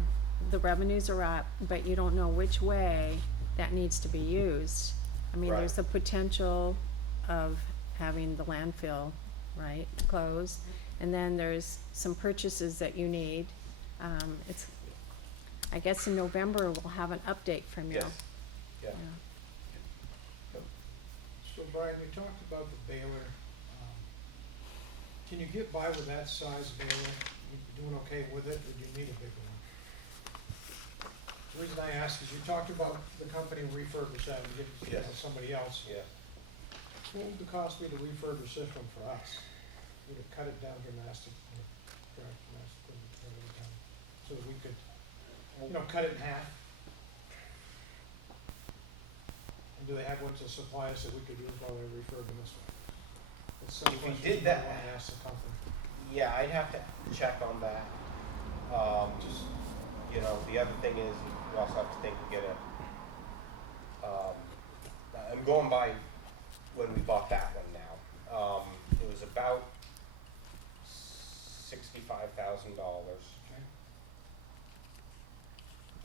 the revenues are up, but you don't know which way that needs to be used. I mean, Right. there's the potential of having the landfill, right, closed, and then there's some purchases that you need. I guess in November, we'll have an update from you. Yes. Yeah. Yeah. So Brian, you talked about the baler. Can you get by with that size baler? You doing okay with it, or do you need a bigger one? The reason I ask is you talked about the company refurbish that and give it to Yes. somebody else. Yeah. What would the cost be to refurbish this one for us? We'd have cut it down dramatically, so that we could, cut it in half. And do they have ones to supply us that we could use while they're refurbing this one? It's some If we questions did you that- might wanna ask the company. Yeah, I'd have to check on that. Just, you know, the other thing is, you also have to think, get I'm going by when we bought that one now. It was about $65,000. Okay.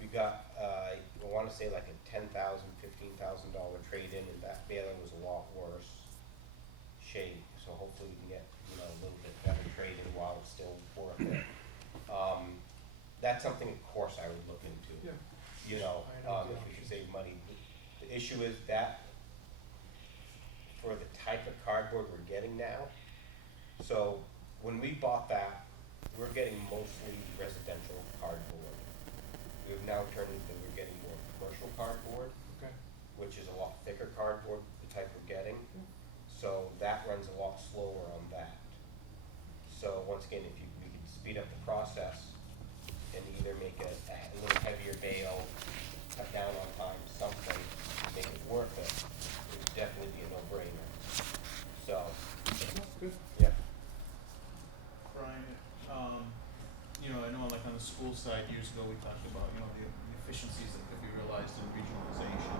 We got, I wanna say like a $10,000, $15,000 trade-in, and that baler was a lot worse shape, so hopefully we can get, a little bit better trade-in while it's still worth it. That's something, of course, I would look into. Yeah. You know, I know the if we could options. save money. The issue is that for the type of cardboard we're getting now, so when we bought that, we were getting mostly residential cardboard. We've now turned into, we're getting more commercial cardboard, Okay. which is a lot thicker cardboard, the type we're getting. So that runs a lot slower on that. So once again, if we could speed up the process and either make a little heavier bale, cut down on time, something, make it worth it, it would definitely be a no-brainer. So, Good. yeah. Brian, I know like on the school side, years ago, we talked about, the efficiencies that could be realized in regionalization.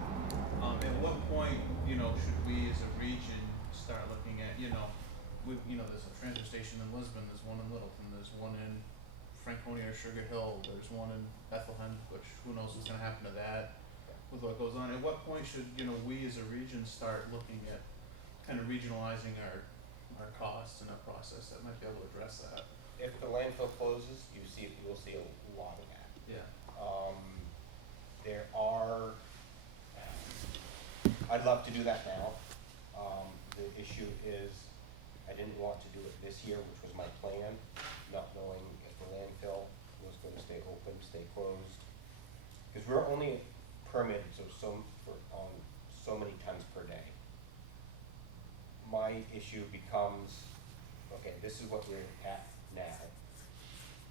At what point, should we as a region start looking at, there's a transfer station in Lisbon, there's one in Littleton, there's one in Franconia or Sugar Hill, there's one in Bethlehem, which who knows what's gonna happen to that with what goes on. At what point should, we as a region start looking at kind of regionalizing our costs and our process that might be able to address that? If the landfill closes, you will see a lot of that. Yeah. There are, I'd love to do that now. The issue is, I didn't want to do it this year, which was my plan, not knowing if the landfill was gonna stay open, stay closed. Cause we're only permitted on so many tons per day. My issue becomes, okay, this is what we're at now.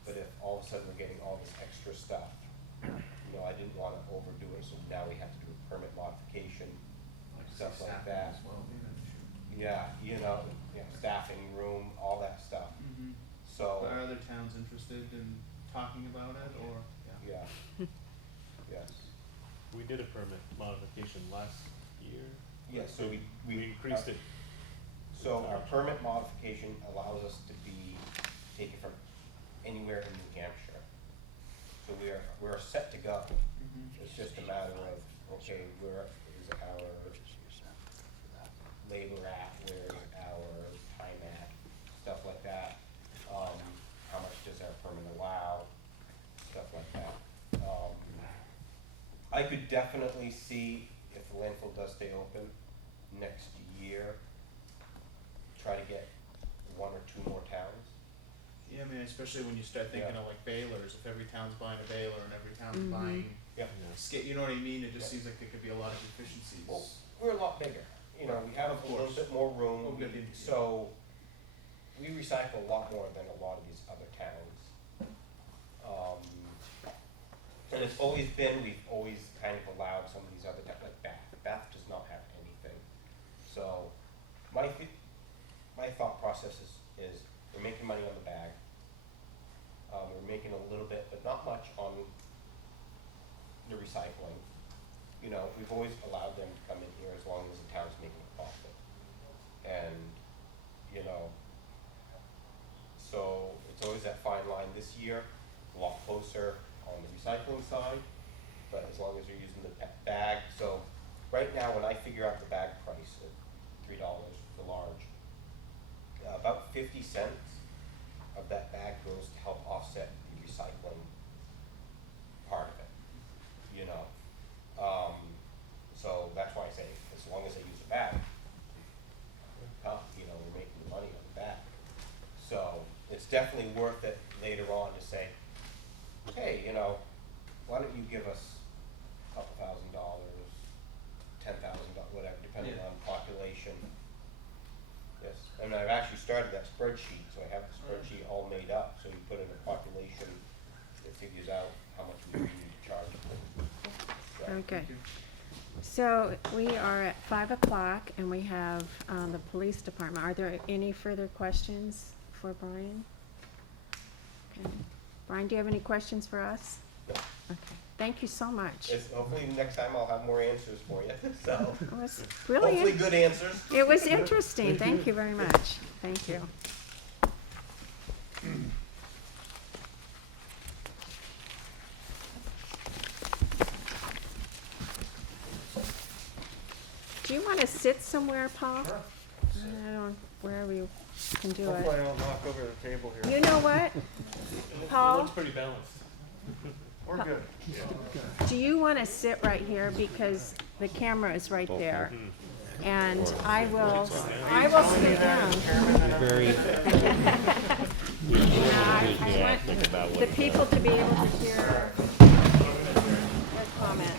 But if all of a sudden we're getting all this extra stuff, I didn't wanna overdo it, so now we have to do a permit modification, Like stuff like staffing that. as well, even. Yeah, staffing, room, all that stuff. Mm-hmm. So, Are other towns interested in talking about it, or? yeah, yes. We did a permit modification last year. Yeah, so We increased it. So our permit modification allows us to be taken from anywhere in New Hampshire. So we're set to go. Mm-hmm. It's just a matter of, okay, where is our labor at, where's our time at, stuff like that. How much does our permit allow, stuff like that. I could definitely see if the landfill does stay open next year, try to get 1 or 2 more towns. Yeah, I mean, especially when you start thinking Yeah. of like balers, if every town's buying a baler and every town's Mhm. buying Yeah. you know what I mean? It just Yeah. seems like there could be a lot of efficiencies. Well, we're a lot bigger, we have Of a little course. bit more room, Oh, good. so we recycle a lot more than a lot of these other towns. And it's always been, we've always kind of allowed some of these other towns, like Bath does not have anything. So my thought process is we're making money on the bag. We're making a little bit, but not much on the recycling. We've always allowed them to come in here as long as the town's making a profit. And, so it's always that fine line. This year, a lot closer on the recycling side, but as long as you're using the bag. So right now, when I figure out the bag price at $3 for large, about 50 cents of that bag goes to help offset the recycling part of it, so that's why I say, as long as they use a bag, we're making the money on the bag. So it's definitely worth it later on to say, hey, why don't you give us a couple $1,000, $10,000, whatever, depending Yeah. on population. Yes, and I've actually started that spreadsheet, so I have the spreadsheet all made up, so you put in a population, it figures out how much we need to charge. So, Okay. So we are at 5 o'clock and we have the police department. Are there any further questions for Brian? Okay. Brian, do you have any questions for us? No. Okay. Thank you so much. Hopefully next time I'll have more answers for you, so, It was really, hopefully good answers. it was interesting. Thank you very much. Thank you. Do you want to sit somewhere, Paul? Sure. I don't, wherever you can do Hopefully I it. don't knock over the table here. You know what, It Paul? looks pretty balanced. We're good. Do you want to sit right here because the camera is right there? And I will sit down. Very I want enthusiastic about what the he people does. to be able to hear their comments.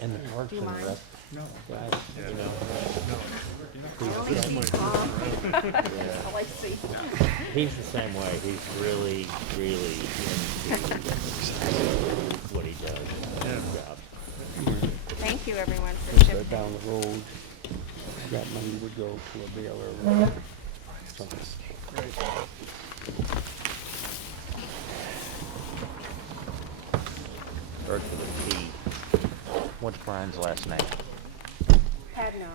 And the parks Do you and mind? rec guys, I only see Paul. All I see. he's the same way. He's really, really into what he does. Good job. Thank you, everyone, for Right shifting. down the road, that money would go to a baler. Start with a P. What's Brian's last name? Padno.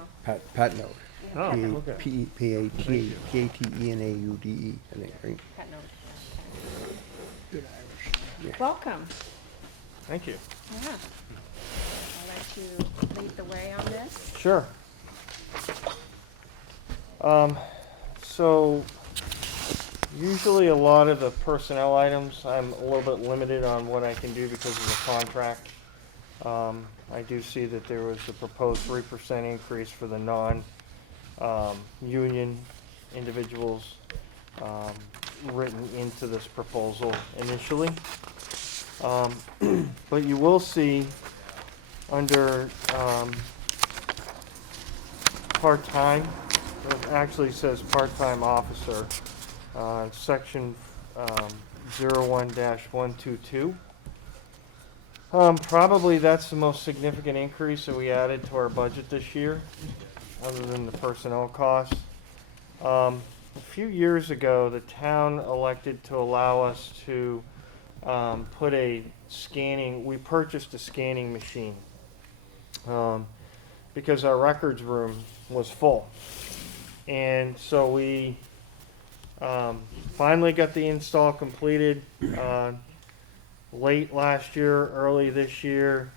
Pat Note. Oh, okay. P-A-T-E-N-A-U-D-E, I think, right? Padno. Welcome. Thank you. Yeah. I'll let you lead the way on this. Sure. So usually a lot of the personnel items, I'm a little bit limited on what I can do because of the contract. I do see that there was a proposed 3% increase for the union individuals written into this proposal initially. But you will see under part-time, it actually says part-time officer, section 01-122. Probably that's the most significant increase that we added to our budget this year, other than the personnel costs. A few years ago, the town elected to allow us to put we purchased a scanning machine because our records room was full. And so we finally got the install completed late last year, early this year.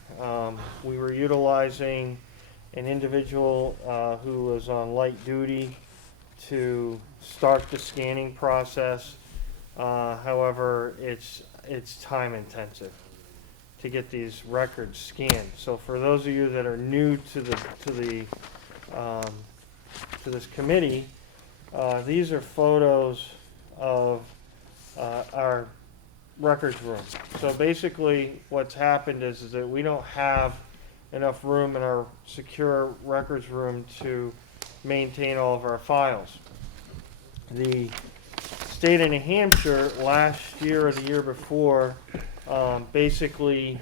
We were utilizing an individual who was on light duty to start the scanning process. However, it's time intensive to get these records scanned. So for those of you that are new to this committee, these are photos of our records room. So basically what's happened is that we don't have enough room in our secure records room to maintain all of our files. The state of New Hampshire last year or the year before basically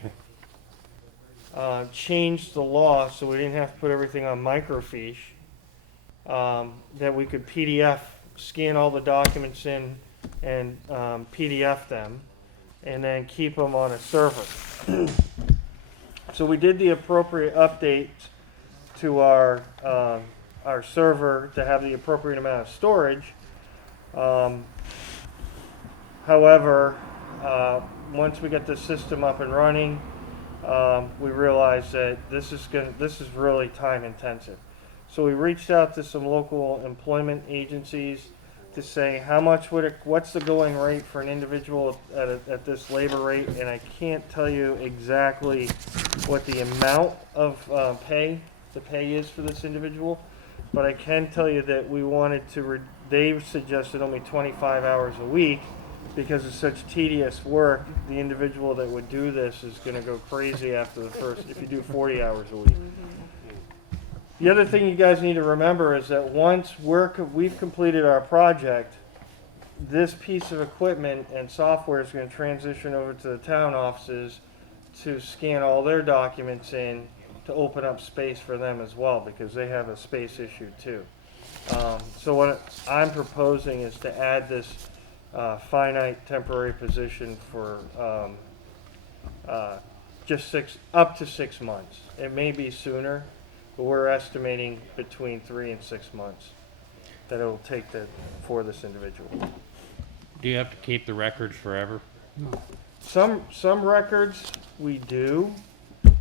changed the law so we didn't have to put everything on microfiche, that we could PDF, scan all the documents in and PDF them and then keep them on a server. So we did the appropriate update to our server to have the appropriate amount of storage. However, once we get the system up and running, we realized that this is really time intensive. So we reached out to some local employment agencies to say what's the going rate for an individual at this labor rate, and I can't tell you exactly what the amount of pay is for this individual, but I can tell you that we wanted to. They suggested only 25 hours a week because it's such tedious work. The individual that would do this is going to go crazy after the first. If you do 40 hours a week. The other thing you guys need to remember is that once we've completed our project, this piece of equipment and software is going to transition over to the town offices to scan all their documents in to open up space for them as well, because they have a space issue too. So what I'm proposing is to add this finite temporary position for just up to 6 months. It may be sooner, but we're estimating between 3 and 6 months that it will take for this individual. Do you have to keep the records forever? Some records we do,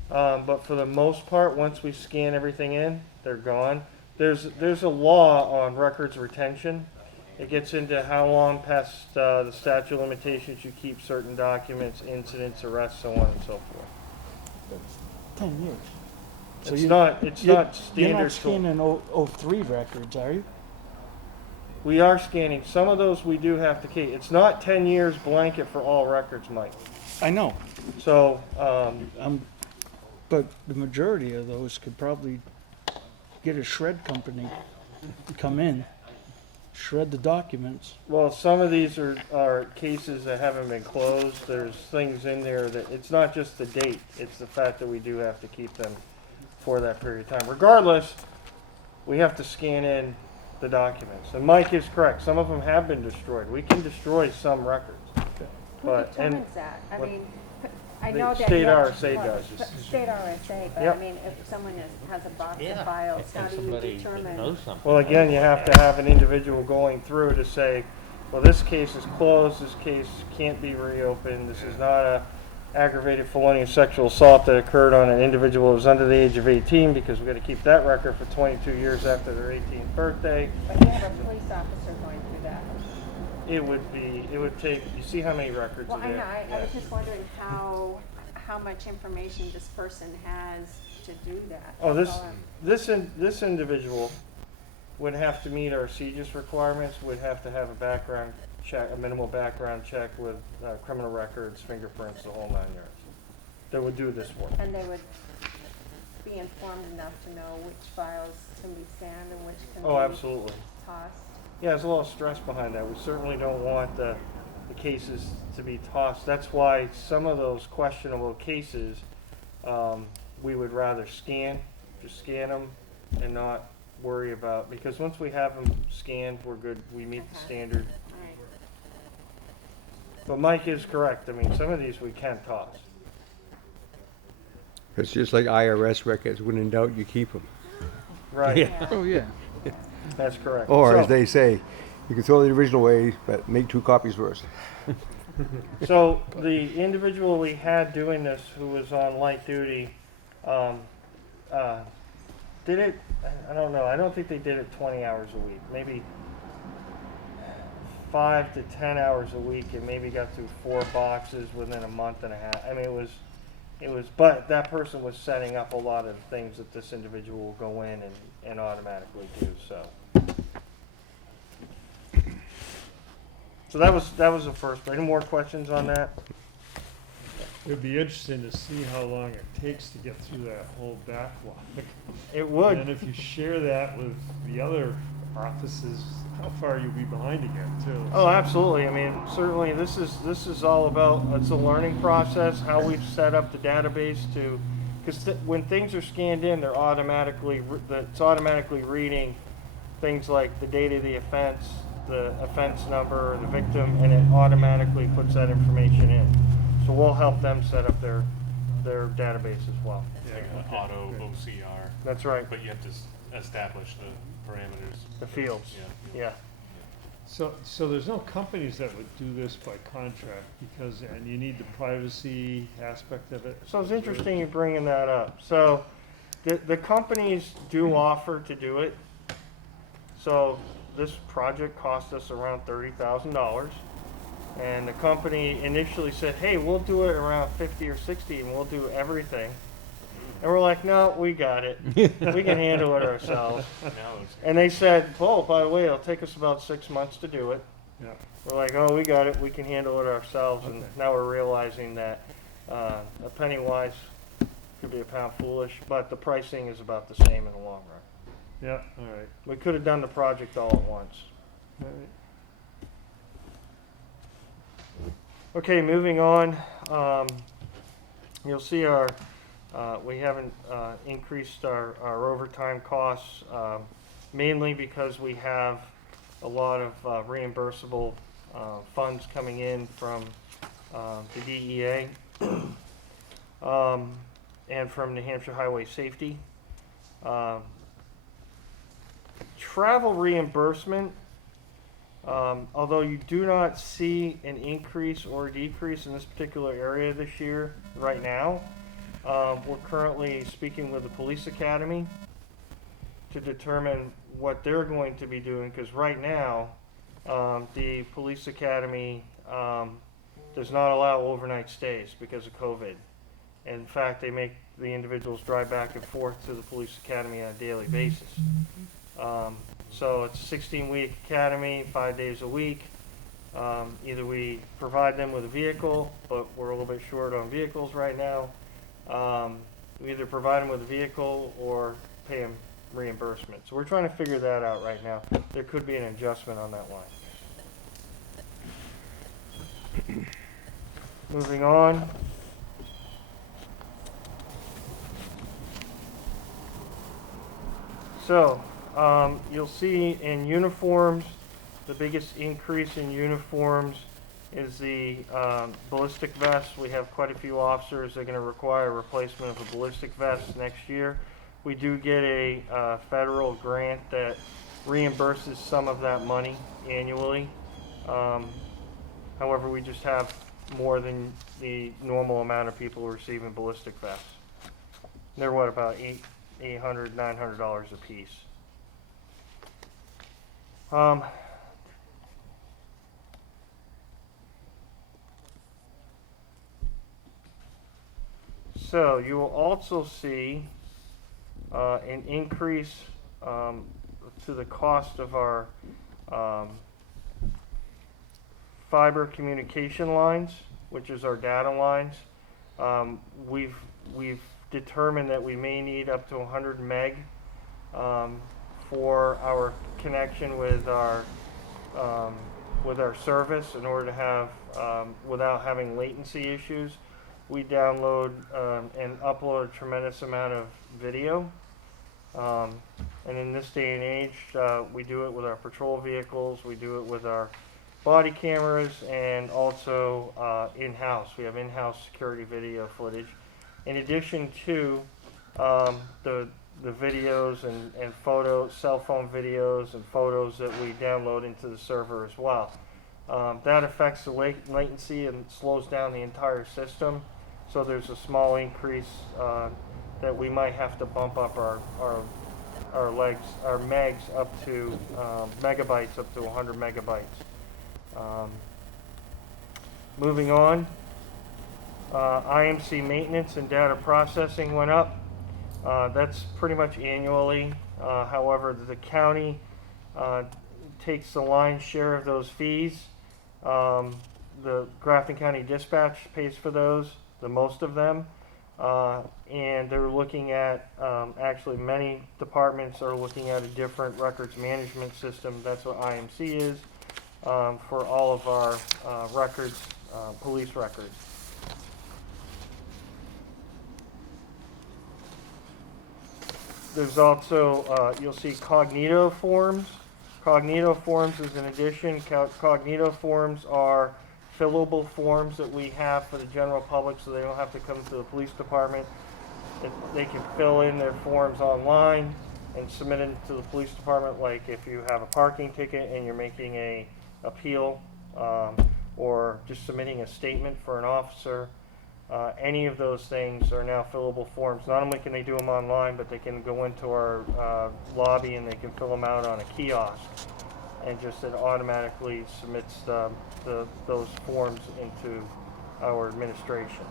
but for the most part, once we scan everything in, they're gone. There's a law on records retention. It gets into how long past the statute of limitations you keep certain documents, incidents, arrests, so on and so forth. 10 years. So It's not standard. You're not scanning 03 records, are you? We are scanning. Some of those we do have to keep. It's not 10 years blanket for all records, Mike. I know, So, but the majority of those could probably get a shred company to come in, shred the documents. well, some of these are cases that haven't been closed. There's things in there that, it's not just the date, it's the fact that we do have to keep them for that period of time. Regardless, we have to scan in the documents. And Mike is correct, some of them have been destroyed. We can destroy some records. Who But, and determines that? I what- mean, I the know that. state you- RSA well, does. State RSA, but I Yep. mean, if someone has a box Yeah. of files, how And do you somebody that determine? knows something. Well, again, you have to have an individual going through to say, well, this case is closed, this case can't be reopened, this is not a aggravated felonious sexual assault that occurred on an individual who was under the age of 18, because we've got to keep that record for 22 years after their 18th birthday. But you have a police officer going through that. It would take, you see how many records Well, are I know, there? I was just wondering how much information this person has to do that. Oh, That's all I'm- this individual would have to meet our CJIS requirements, would have to have a background check, a minimal background check with criminal records, fingerprints, the whole 9 yards. That would do this work. And they would be informed enough to know which files can be scanned and which can Oh, be absolutely. tossed. Yeah, there's a lot of stress behind that. We certainly don't want the the cases to be tossed. That's why some of those questionable cases, we would rather just scan them and not worry about, because once we have them scanned, we're good, we meet the standard. Right. But Mike is correct, I mean, some of these we can toss. It's just like IRS records, when in doubt, you keep them. Right, Oh, yeah. that's correct. Or, as So- they say, you can throw the original away, but make 2 copies first. So the individual we had doing this, who was on light duty, did it, I don't know, I don't think they did it 20 hours a week, maybe 5 to 10 hours a week, and maybe got through 4 boxes within a month and a half. I mean, it was, but that person was setting up a lot of things that this individual will go in and automatically do, so. So that was the first, any more questions on that? It'd be interesting to see how long it takes to get through that whole backlog. It would. And if you share that with the other offices, how far you'll be behind again too. Oh, absolutely. I mean, certainly this is all about, it's a learning process, how we've set up the database to, because when things are scanned in, they're automatically, it's automatically reading things like the date of the offense number, the victim, and it automatically puts that information in. So we'll help them set up their database as well. It's like an auto OCR, That's right, but you have to establish the parameters. the fields, Yeah. yeah. So there's no companies that would do this by contract because, and you need the privacy aspect of it. So it's interesting you bringing that up. So the companies do offer to do it. So this project cost us around $30,000. And the company initially said, hey, we'll do it around 50 or 60 and we'll do everything. And we're like, no, we got it. We can handle it ourselves. Now it's And they said, oh, by the way, it'll take us about 6 months to do it. Yeah. We're like, oh, we got it. We can handle it ourselves. And Okay. now we're realizing that a penny wise could be a pound foolish, but the pricing is about the same in the long run. Yeah, all right. We could have done the project all at once. All right. Okay, moving on. You'll see we haven't increased our overtime costs, mainly because we have a lot of reimbursable funds coming in from the DEA and from New Hampshire Highway Safety. Travel reimbursement, although you do not see an increase or decrease in this particular area this year, right now, we're currently speaking with the police academy to determine what they're going to be doing, because right now, the police academy does not allow overnight stays because of COVID. In fact, they make the individuals drive back and forth to the police academy on a daily basis. So it's a 16-week academy, 5 days a week. Either we provide them with a vehicle, but we're a little bit short on vehicles right now. We either provide them with a vehicle or pay them reimbursement. So we're trying to figure that out right now. There could be an adjustment on that line. Moving on. So, you'll see in uniforms, the biggest increase in uniforms is the ballistic vests. We have quite a few officers that are going to require a replacement of a ballistic vest next year. We do get a federal grant that reimburses some of that money annually. However, we just have more than the normal amount of people receiving ballistic vests. They're what, about $800, $900 a piece. So you will also see an increase to the cost of our fiber communication lines, which is our data lines. We've determined that we may need up to 100 meg for our connection with our service in order to have without having latency issues. We download and upload a tremendous amount of video. And in this day and age, we do it with our patrol vehicles, we do it with our body cameras, and also in-house. We have in-house security video footage. In addition to the videos and photos, cell phone videos and photos that we download into the server as well. That affects the latency and slows down the entire system. So there's a small increase that we might have to bump up our megs up to megabytes up to 100 megabytes. Moving on, IMC maintenance and data processing went up. That's pretty much annually. However, the county takes the lion's share of those fees. The Grafton County Dispatch pays for those, the most of them. And they're looking at, actually many departments are looking at a different records management system. That's what IMC is, for all of our records, police records. There's also, you'll see Cognito forms. Cognito forms is an addition. Cognito forms are fillable forms that we have for the general public, so they don't have to come to the police department. They can fill in their forms online and submit it to the police department, like if you have a parking ticket and you're making a appeal, or just submitting a statement for an officer. Any of those things are now fillable forms. Not only can they do them online, but they can go into our lobby and they can fill them out on a kiosk, and just it automatically submits those forms into our administration.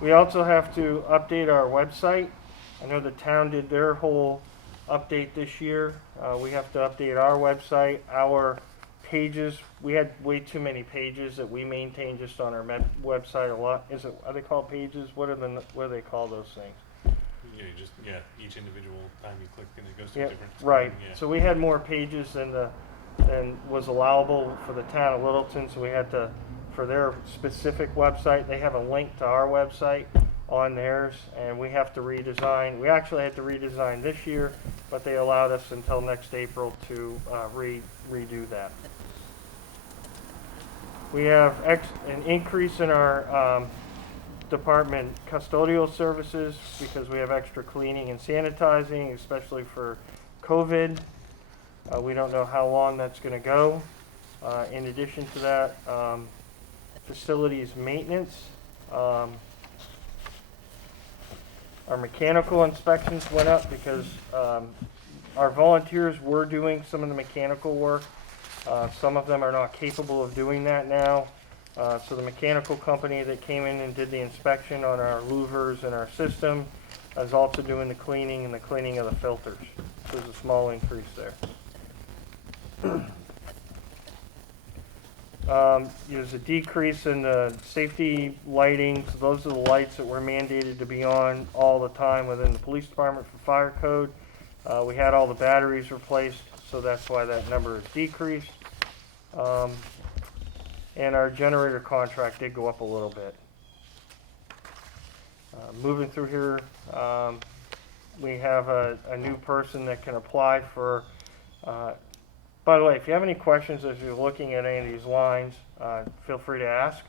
We also have to update our website. I know the town did their whole update this year. We have to update our website, our pages. We had way too many pages that we maintain just on our website a lot. Are they called pages? What do they call those things? Yeah, each individual time you click and it goes to Yeah, a different right. Yeah. So we had more pages than was allowable for the town of Littleton, so we had to, for their specific website, they have a link to our website on theirs, and we have to redesign. We actually had to redesign this year, but they allowed us until next April to redo that. We have an increase in our department custodial services because we have extra cleaning and sanitizing, especially for COVID. We don't know how long that's going to go. In addition to that, facilities maintenance. Our mechanical inspections went up because our volunteers were doing some of the mechanical work. Some of them are not capable of doing that now. So the mechanical company that came in and did the inspection on our louvers and our system is also doing the cleaning and the cleaning of the filters. So there's a small increase there. There's a decrease in the safety lighting. So those are the lights that were mandated to be on all the time within the police department for fire code. We had all the batteries replaced, so that's why that number is decreased. And our generator contract did go up a little bit. Moving through here, we have a new person that can apply for. By the way, if you have any questions as you're looking at any of these lines, feel free to ask.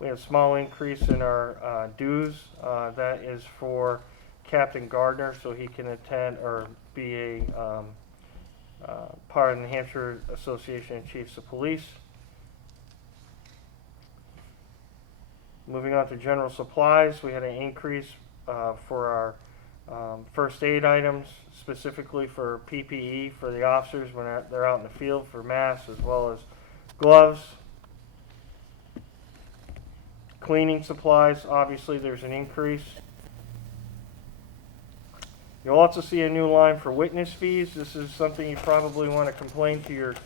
We have a small increase in our dues. That is for Captain Gardner, so he can attend or be a part of the New Hampshire Association of Chiefs of Police. Moving on to general supplies, we had an increase for our first aid items, specifically for PPE for the officers when they're out in the field, for masks as well as gloves. Cleaning supplies, obviously there's an increase. You'll also see a new line for witness fees. This is something you probably want to complain to your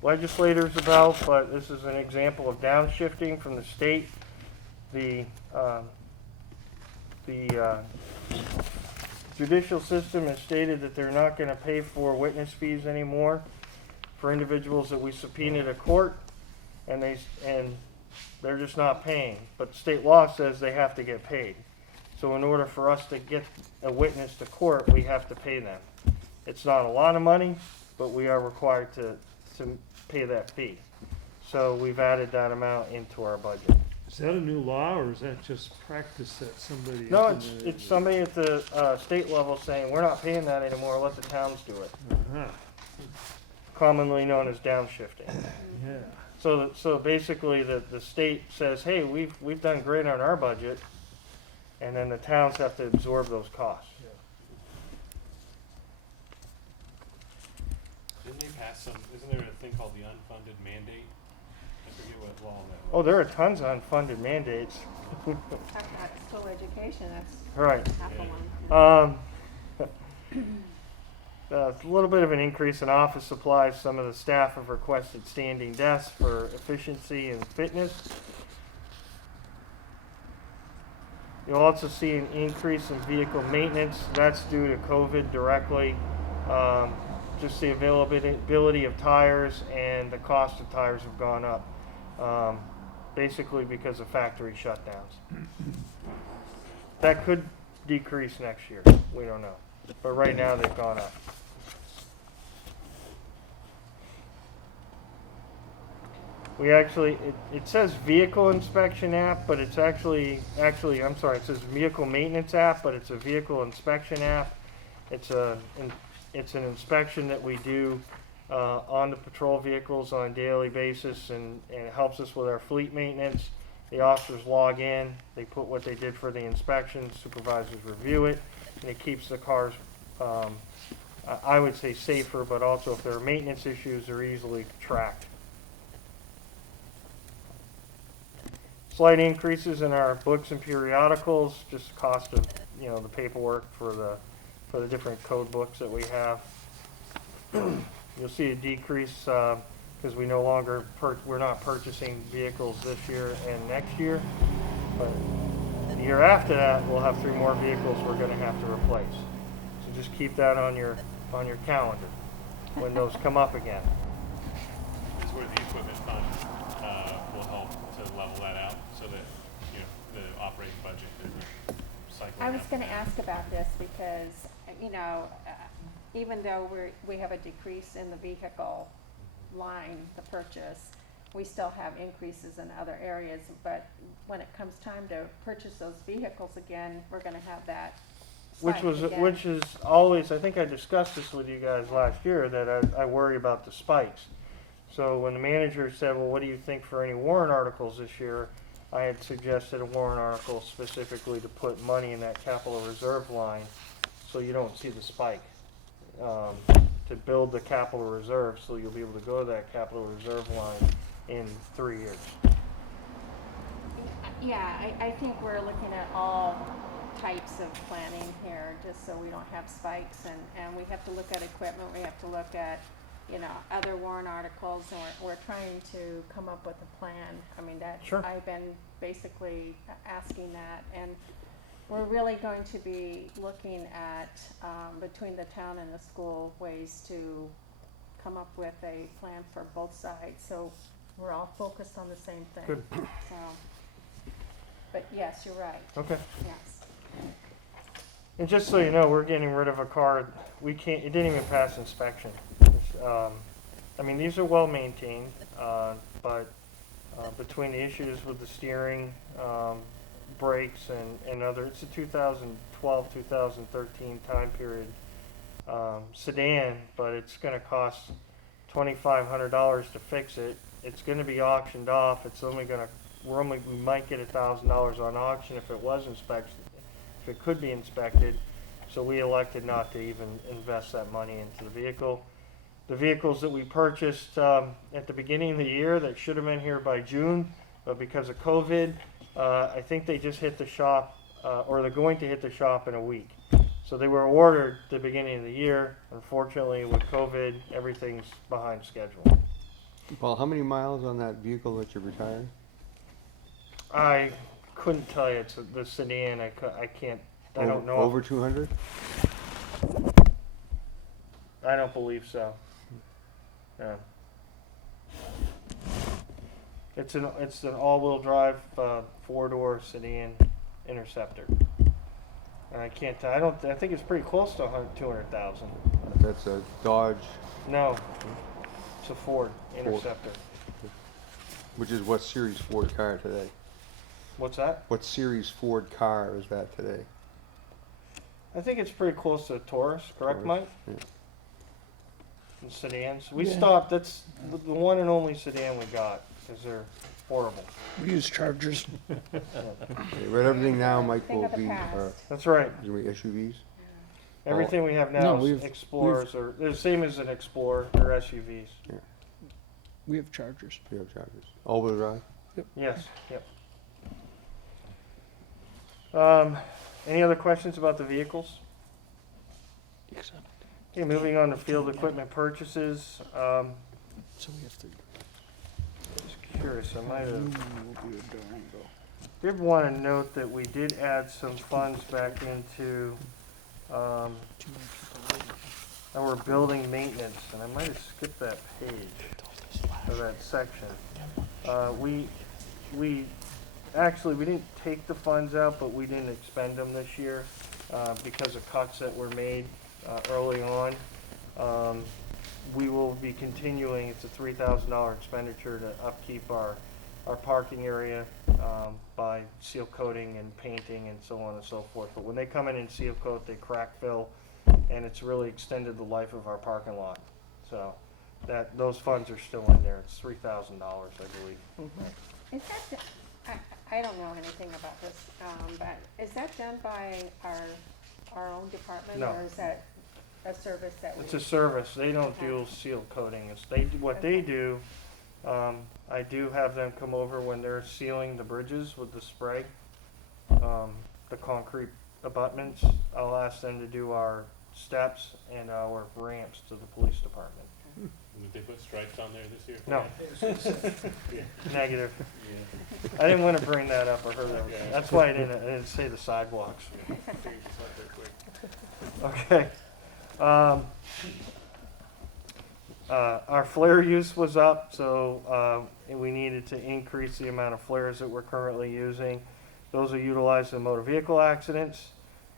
legislators about, but this is an example of downshifting from the state. The judicial system has stated that they're not gonna pay for witness fees anymore for individuals that we subpoena to court, and they're just not paying. But state law says they have to get paid. So in order for us to get a witness to court, we have to pay them. It's not a lot of money, but we are required to pay that fee. So we've added that amount into our budget. Is that a new law, or is that just practice that somebody? No, implemented? it's somebody at the state level saying, we're not paying that anymore, let the towns do it. Uh-huh. Commonly known as downshifting. Yeah. So basically, the state says, hey, we've done great on our budget, and then the towns have to absorb those costs. Didn't they pass some, isn't there a thing called the unfunded mandate? I forget what law that Oh, was. there are tons of unfunded mandates. That's school education, that's Right. half of one. A little bit of an increase in office supplies. Some of the staff have requested standing desks for efficiency and fitness. You'll also see an increase in vehicle maintenance. That's due to COVID directly. Just the availability of tires and the cost of tires have gone up, basically because of factory shutdowns. That could decrease next year. We don't know. But right now they've gone up. We actually, it says vehicle inspection app, but it's actually, I'm sorry, it says vehicle maintenance app, but it's a vehicle inspection app. It's an inspection that we do on the patrol vehicles on a daily basis, and it helps us with our fleet maintenance. The officers log in, they put what they did for the inspection, supervisors review it, and it keeps the cars, I would say safer, but also if there are maintenance issues, they're easily tracked. Slight increases in our books and periodicals, just the cost of, the paperwork for the different code books that we have. You'll see a decrease because we no longer we're not purchasing vehicles this year and next year, but the year after that we'll have 3 more vehicles we're going to have to replace. So just keep that on your calendar when those come up again. That's where the equipment fund will help to level that out so that, the operating budget isn't cycling. I was up. gonna ask about this because, even though we have a decrease in the vehicle line, the purchase, we still have increases in other areas, but when it comes time to purchase those vehicles again, we're gonna have that spike again. Which is always, I think I discussed this with you guys last year, that I worry about the spikes. So when the manager said, well, what do you think for any warrant articles this year? I had suggested a warrant article specifically to put money in that capital reserve line so you don't see the spike. To build the capital reserve so you'll be able to go to that capital reserve line in 3 years. Yeah, I think we're looking at all types of planning here, just so we don't have spikes, and we have to look at equipment, we have to look at, other warrant articles, and we're trying to come up with a plan. I mean, Sure. I've been basically asking that, and we're really going to be looking at, between the town and the school, ways to come up with a plan for both sides, so we're all focused on the same thing. Good. So, but yes, you're right, Okay. yes. And just so you know, we're getting rid of a car, it didn't even pass inspection. These are well maintained, but between the issues with the steering, brakes and other, it's a 2012, 2013 time period sedan, but it's going to cost $2,500 to fix it. It's going to be auctioned off. It's only going to, we might get $1,000 on auction if it was inspected, if it could be inspected. So we elected not to even invest that money into the vehicle. The vehicles that we purchased at the beginning of the year that should have been here by June, but because of COVID, I think they just hit the shop, or they're going to hit the shop in a week. So they were ordered at the beginning of the year. Unfortunately, with COVID, everything's behind schedule. Paul, how many miles on that vehicle that you're retiring? I couldn't tell you. It's the sedan. I don't know. Over 200? I don't believe so. No. It's an all-wheel drive, four-door sedan Interceptor. And I can't tell, I think it's pretty close to 200,000. That's a Dodge, No, it's a Ford Interceptor. which is what series Ford car today? What's that? What series Ford car is that today? I think it's pretty close to a Taurus, correct, Taurus, Mike? yeah. And sedans. We Yeah. stopped, that's the one and only sedan we got, because they're horrible. We use Chargers. Okay, but everything now, Mike, Thing will of the be, past. That's right. gonna be SUVs? Everything we have No, now is we've- Explorers, or they're the same as an Explorer, they're SUVs. We have Chargers. You have Chargers. All-wheel drive? Yes, yep. Any other questions about the vehicles? Except, Okay, moving on to field equipment purchases. so we have to. Just curious, I might New have, one will be a Durango. did want to note that we did add some funds back into, Too many people waiting. our building maintenance, and I might have skipped that page, or that section. We didn't take the funds out, but we didn't expend them this year, because of cuts that were made, early on. We will be continuing, it's a $3,000 expenditure to upkeep our parking area, by seal coating and painting and so on and so forth. But when they come in and seal coat, they crack fill, and it's really extended the life of our parking lot. So those funds are still in there. It's $3,000, I believe. Is that, I don't know anything about this, but is that done by our own department? No. Or is that a service that we? It's a service. They don't do seal coating. What they do, I do have them come over when they're sealing the bridges with the spray, the concrete abutments. I'll ask them to do our steps and our ramps to the police department. Did they put stripes on there this year? No, Yeah. negative. Yeah. I didn't want to bring that up or hurt them. Yeah. That's why I didn't say the sidewalks. Change this up real quick. Okay. Our flare use was up, so we needed to increase the amount of flares that we're currently using. Those are utilized in motor vehicle accidents.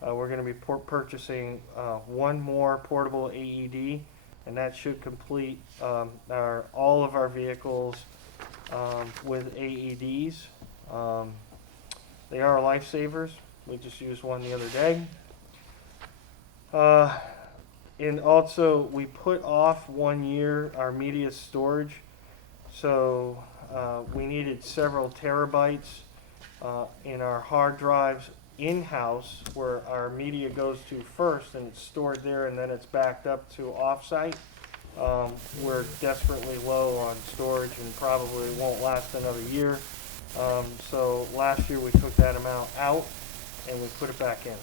We're going to be purchasing one more portable AED, and that should complete all of our vehicles with AEDs. They are lifesavers. We just used one the other day. And also, we put off 1 year our media storage, so we needed several terabytes in our hard drives in-house, where our media goes to first, and it's stored there, and then it's backed up to off-site. We're desperately low on storage and probably won't last another year. So last year we took that amount out and we put it back in.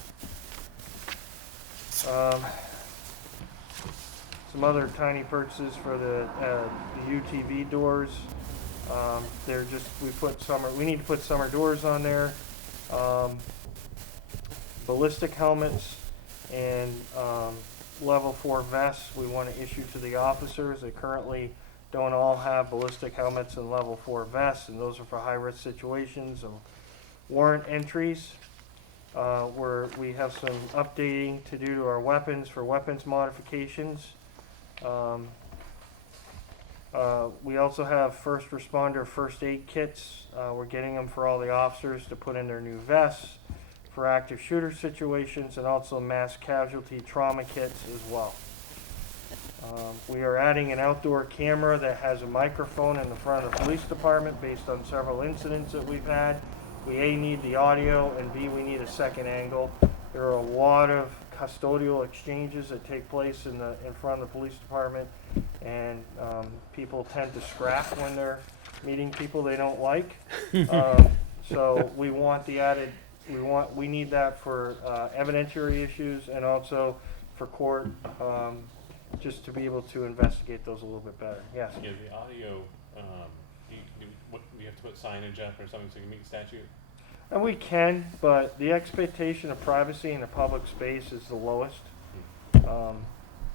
Some other tiny purchases for the UTV doors. They're just, we need to put summer doors on there. Ballistic helmets and level 4 vests we want to issue to the officers. They currently don't all have ballistic helmets and level 4 vests, and those are for high-risk situations and warrant entries. Where we have some updating to do to our weapons for weapons modifications. We also have first responder first aid kits. We're getting them for all the officers to put in their new vests for active shooter situations, and also mass casualty trauma kits as well. We are adding an outdoor camera that has a microphone in the front of the police department based on several incidents that we've had. We A, need the audio, and B, we need a second angle. There are a lot of custodial exchanges that take place in front of the police department, and people tend to scrap when they're meeting people they don't like. So we want the added, we need that for evidentiary issues and also for court, just to be able to investigate those a little bit better. Yes? Yeah, the audio, do you have to put signage up or something so you can meet statute? And we can, but the expectation of privacy in a public space is the lowest.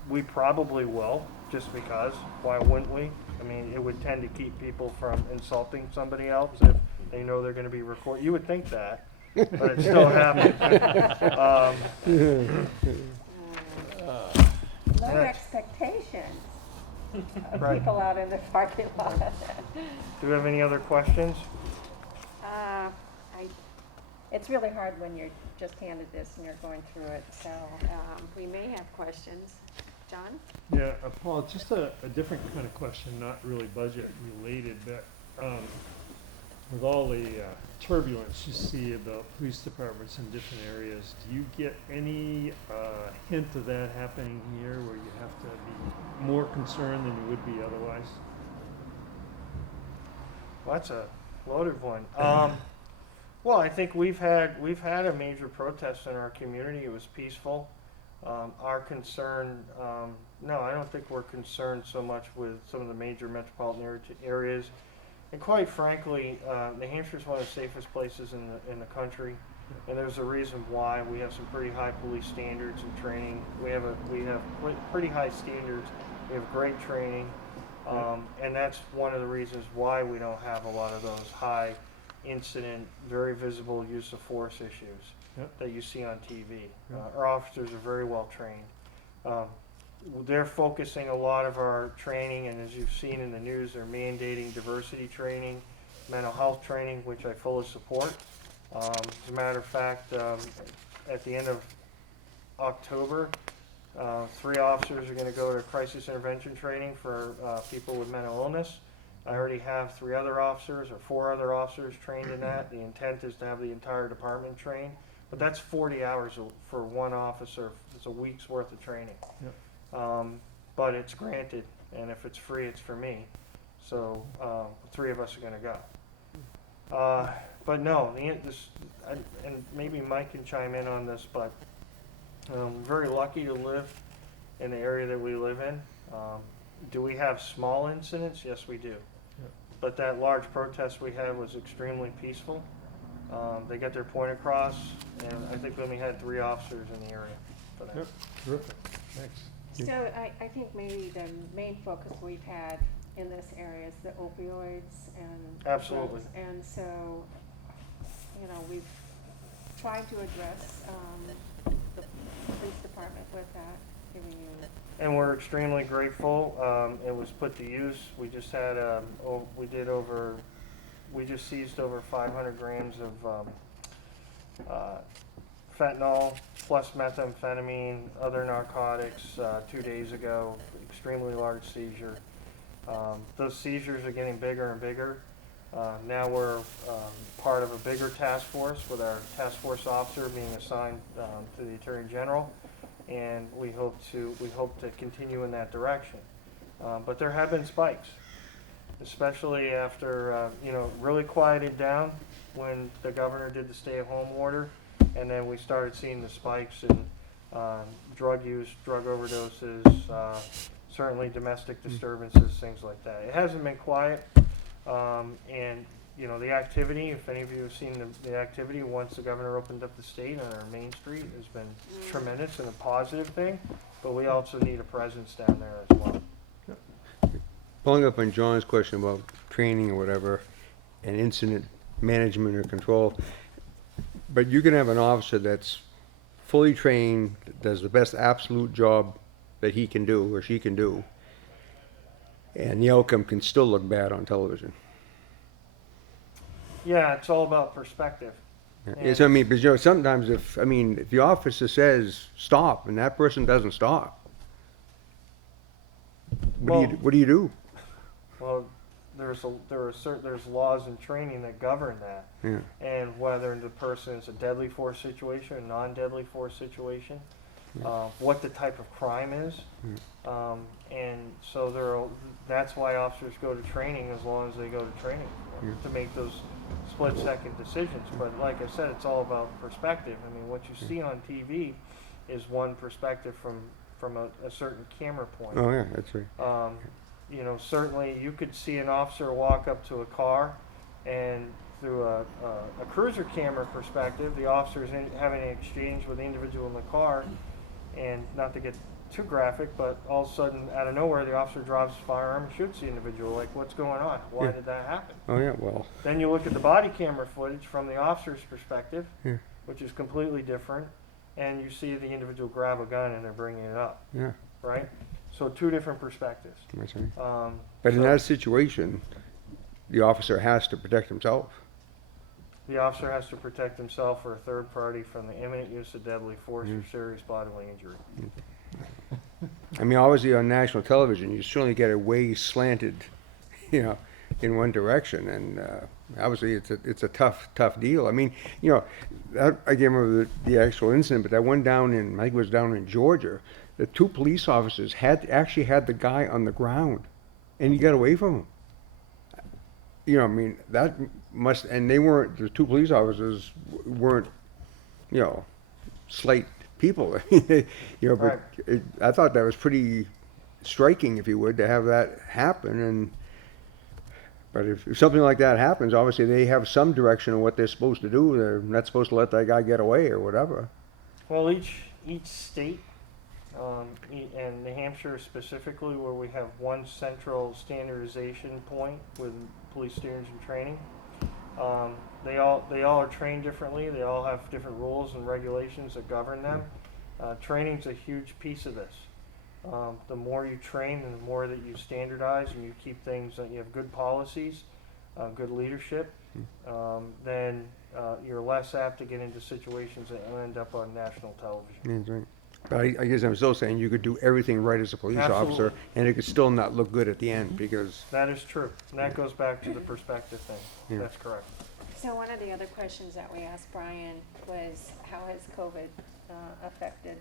We probably will, just because. Why wouldn't we? I mean, it would tend to keep people from insulting somebody else if they know they're gonna be recorded. You would think that, but it still happens. Low Yeah. expectations of Right. people out in the parking lot. Do we have any other questions? It's really hard when you're just handed this and you're going through it, so we may have questions. John? Yeah, Paul, just a different kind of question, not really budget related, but with all the turbulence you see about police departments in different areas, do you get any hint of that happening here where you have to be more concerned than you would be otherwise? Well, that's a loaded one. Well, I think we've had a major protest in our community. It was peaceful. Our concern, no, I don't think we're concerned so much with some of the major metropolitan areas. And quite frankly, New Hampshire is one of the safest places in the country, and there's a reason why. We have some pretty high police standards and training. We have pretty high standards. We have great training, and that's one of the reasons why we don't have a lot of those high incident, very visible use of force issues that you see on TV. Our officers are very well trained. They're focusing a lot of our training, and as you've seen in the news, they're mandating diversity training, mental health training, which I fully support. As a matter of fact, at the end of October, 3 officers are going to go to crisis intervention training for people with mental illness. I already have 3 other officers or 4 other officers trained in that. The intent is to have the entire department trained, but that's 40 hours for one officer. It's a week's worth of training. But it's granted, and if it's free, it's for me. So 3 of us are going to go. But no, and maybe Mike can chime in on this, but I'm very lucky to live in the area that we live in. Do we have small incidents? Yes, we do. But that large protest we had was extremely peaceful. They got their point across, and I think we only had 3 officers in the area for that. Yep, terrific, thanks. So I think maybe the main focus we've had in this area is the opioids and Absolutely. drugs. And so, you know, we've tried to address the police department with that, giving you. And we're extremely grateful. It was put to use. We just had, we just seized over 500 grams of fentanyl plus methamphetamine, other narcotics 2 days ago. Extremely large seizure. Those seizures are getting bigger and bigger. Now we're part of a bigger task force with our task force officer being assigned to the Attorney General, and we hope to continue in that direction. But there have been spikes, especially after really quieted down when the governor did the stay-at-home order. And then we started seeing the spikes in drug use, drug overdoses, certainly domestic disturbances, things like that. It hasn't been quiet, and the activity, if any of you have seen the activity once the governor opened up the state on our main street, has been tremendous and a positive thing, but we also need a presence down there as well. Following up on John's question about training or whatever, and incident management or control, but you can have an officer that's fully trained, does the best absolute job that he can do or she can do, and the outcome can still look bad on television. Yeah, it's all about perspective. Yes, I mean, but sometimes if the officer says stop and that person doesn't stop, what do you do? Well, there's laws and training that govern that, and whether the person is a deadly force situation, a non-deadly force situation, what the type of crime is, and so that's why officers go to training as long as they go to training to make those split-second decisions. But like I said, it's all about perspective. I mean, what you see on TV is one perspective from a certain camera point. Oh yeah, that's right. Certainly you could see an officer walk up to a car, and through a cruiser camera perspective, the officer's having an exchange with the individual in the car, and not to get too graphic, but all of a sudden, out of nowhere, the officer drops his firearm and shoots the individual. Like, what's going on? Why Yeah. did that happen? Oh, yeah, well, Then you look at the body camera footage from the officer's perspective, Yeah. which is completely different, and you see the individual grab a gun and they're bringing it up, yeah, right? So two different perspectives. that's right. Um, But in so that situation, the officer has to protect himself. the officer has to protect himself or a third party from the imminent use of deadly force or serious bodily injury. I mean, obviously on national television, you certainly get it way slanted, in one direction, and obviously it's a tough deal. I mean, I can't remember the actual incident, but that one down in, I think it was down in Georgia, the two police officers actually had the guy on the ground, and he got away from him. I mean, that must, and the two police officers weren't, slight people, but Right. I thought that was pretty striking, if you would, to have that happen. But if something like that happens, obviously they have some direction of what they're supposed to do. They're not supposed to let that guy get away or whatever. Well, each state, and New Hampshire specifically, where we have one central standardization point with police steerage and training, they all are trained differently. They all have different rules and regulations that govern them. Training's a huge piece of this. The more you train and the more that you standardize and you keep things, you have good policies, good leadership, then you're less apt to get into situations that end up on national television. Yeah, that's right. But I guess I'm still saying you could do everything right as a police officer, Absolutely. and it could still not look good at the end because, That is true. And that goes back to the perspective thing. Yeah. That's correct. So one of the other questions that we asked Brian was, how has COVID affected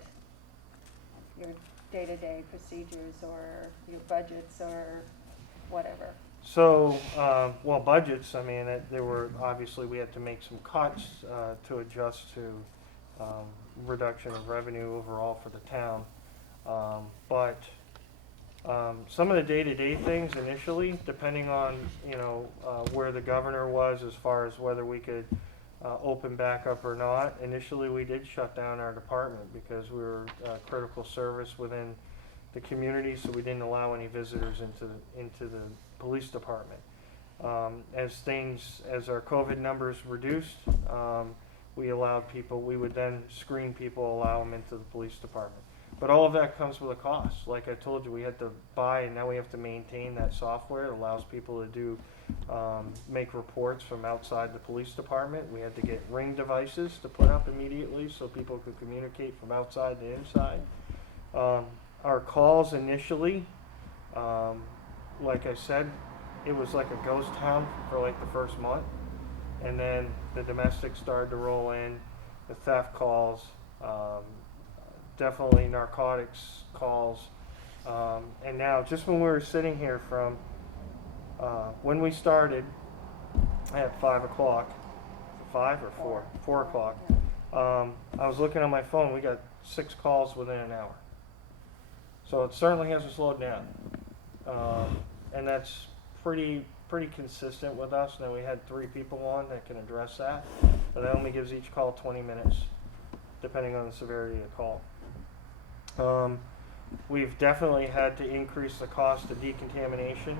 your day-to-day procedures or your budgets or whatever? So, well, budgets, I mean, obviously we had to make some cuts to adjust to reduction of revenue overall for the town. But some of the day-to-day things initially, depending on, where the governor was as far as whether we could open back up or not, initially we did shut down our department because we were critical service within the community, so we didn't allow any visitors into the police department. As our COVID numbers reduced, we would then screen people, allow them into the police department. But all of that comes with a cost. Like I told you, we had to buy, and now we have to maintain that software. It allows people to make reports from outside the police department. We had to get Ring devices to put up immediately so people could communicate from outside to inside. Our calls initially, like I said, it was like a ghost town for like the first month. And then the domestic started to roll in, the theft calls, definitely narcotics calls. And now, just when we were sitting here from when we started at 5 o'clock, 5 or 4? 4 o'clock. I was looking on my phone, we got 6 calls within an hour. So it certainly hasn't slowed down. And that's pretty consistent with us. Now we had 3 people on that can address that, but that only gives each call 20 minutes, depending on the severity of the call. We've definitely had to increase the cost of decontamination.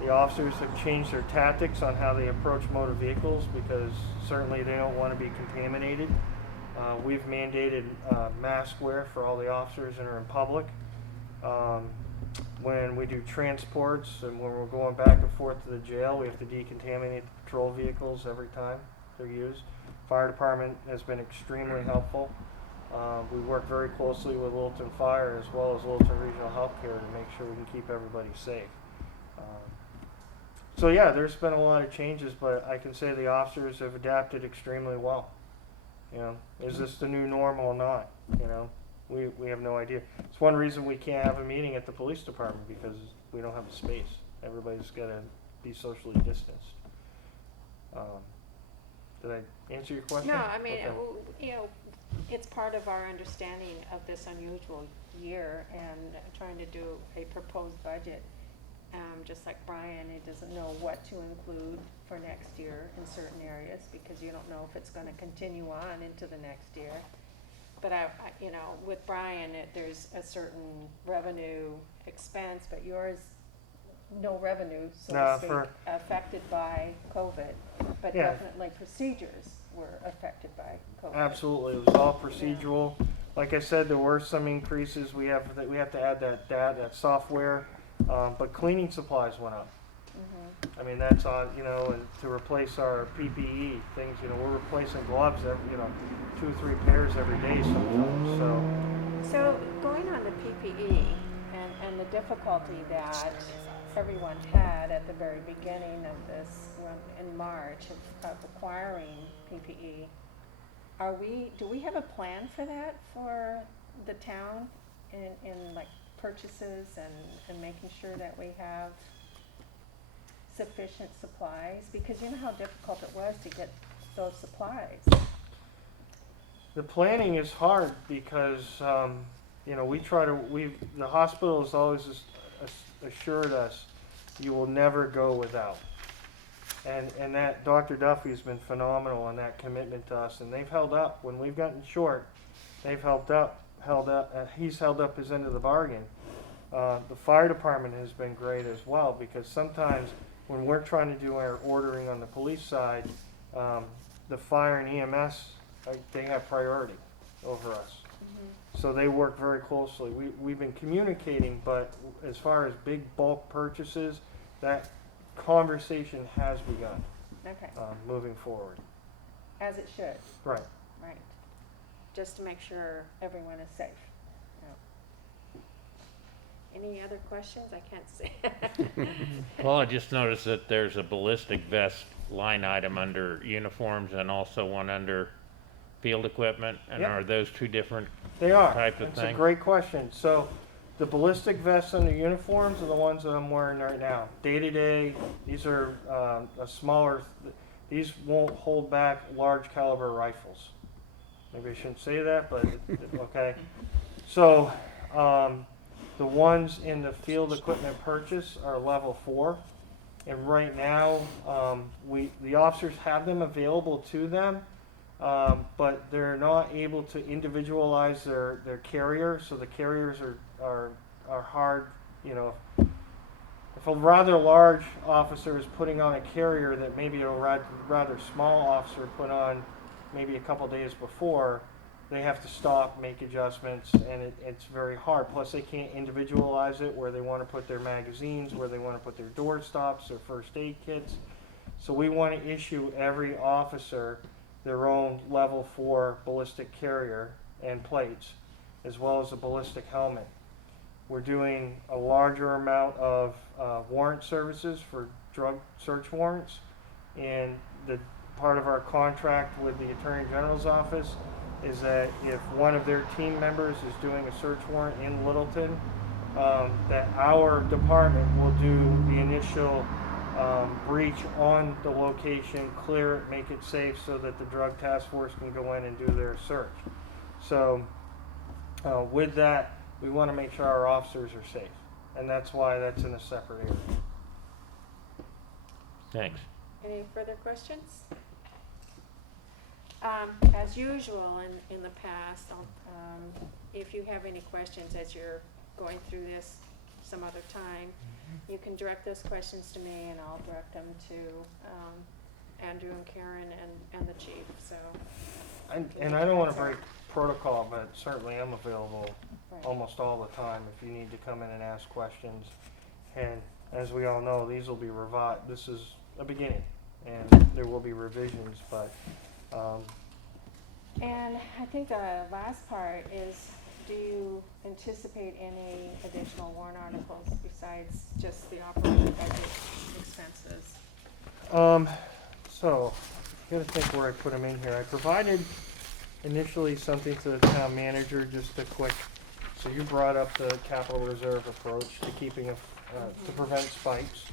The officers have changed their tactics on how they approach motor vehicles because certainly they don't want to be contaminated. We've mandated mask wear for all the officers that are in public. When we do transports and when we're going back and forth to the jail, we have to decontaminate the patrol vehicles every time they're used. Fire department has been extremely helpful. We work very closely with Littleton Fire as well as Littleton Regional Healthcare to make sure we can keep everybody safe. So yeah, there's been a lot of changes, but I can say the officers have adapted extremely well. Is this the new normal or not? We have no idea. It's one reason we can't have a meeting at the police department because we don't have a space. Everybody's got to be socially distanced. Did I answer your question? No, I mean, Okay. it's part of our understanding of this unusual year and trying to do a proposed budget. Just like Brian, he doesn't know what to include for next year in certain areas because you don't know if it's going to continue on into the next year. but you know, with Brian, there's a certain revenue expense, but yours, no revenue, so No, to speak, for- affected by COVID, but Yeah. definitely procedures were affected by COVID. Absolutely, it was all procedural. Like I said, there were some increases. We have to add that software, but cleaning supplies went up. I mean, that's on, you know, and to replace our PPE things, you know, we're replacing gloves every, you know, 2 or 3 pairs every day sometimes. So going on the PPE and the difficulty that everyone had at the very beginning of this, in March, of acquiring PPE, do we have a plan for that for the town in like purchases and making sure that we have sufficient supplies? Because you know how difficult it was to get those supplies. The planning is hard because, you know, the hospital has always assured us you will never go without. And that Dr. Duffy has been phenomenal in that commitment to us, and they've held up. When we've gotten short, they've held up, he's held up his end of the bargain. The fire department has been great as well, because sometimes when we're trying to do our ordering on the police side, the fire and EMS, they have priority over us. So they work very closely. We've been communicating, but as far as big bulk purchases, that conversation has begun, Okay, moving forward. as it should, Right. right? Just to make sure everyone is safe. Yeah. Any other questions? I can't see. Well, I just noticed that there's a ballistic vest line item under uniforms and also one under field equipment. And Yep. are those two different They are. type of That's a thing? great question. So the ballistic vests and the uniforms are the ones that I'm wearing right now. Day to day, these are a smaller, these won't hold back large caliber rifles. Maybe I shouldn't say that, but okay. So the ones in the field equipment purchase are level 4. And right now, the officers have them available to them, but they're not able to individualize their carrier. So the carriers are hard, you know. If a rather large officer is putting on a carrier that maybe a rather small officer put on maybe a couple days before, they have to stop, make adjustments, and it's very hard. Plus, they can't individualize it where they want to put their magazines, where they want to put their door stops, their first aid kits. So we want to issue every officer their own level 4 ballistic carrier and plates, as well as a ballistic helmet. We're doing a larger amount of warrant services for drug search warrants, and the part of our contract with the Attorney General's office is that if one of their team members is doing a search warrant in Littleton, that our department will do the initial breach on the location, clear it, make it safe so that the drug task force can go in and do their search. So with that, we want to make sure our officers are safe, and that's why that's in a separate area. Thanks. Any further questions? As usual in the past, if you have any questions as you're going through this some other time, you can direct those questions to me and I'll direct them to Andrew and Karen and the chief, so. And I don't want to break protocol, but certainly I'm available Right. almost all the time if you need to come in and ask questions. And as we all know, these will be revised. This is a beginning, and there will be revisions, but And I think the last part is, do you anticipate any additional warrant articles besides just the operating budget expenses? So, gotta think where I put them in here. I provided initially something to the town manager, just a quick, so you brought up the capital reserve approach to keeping to prevent spikes.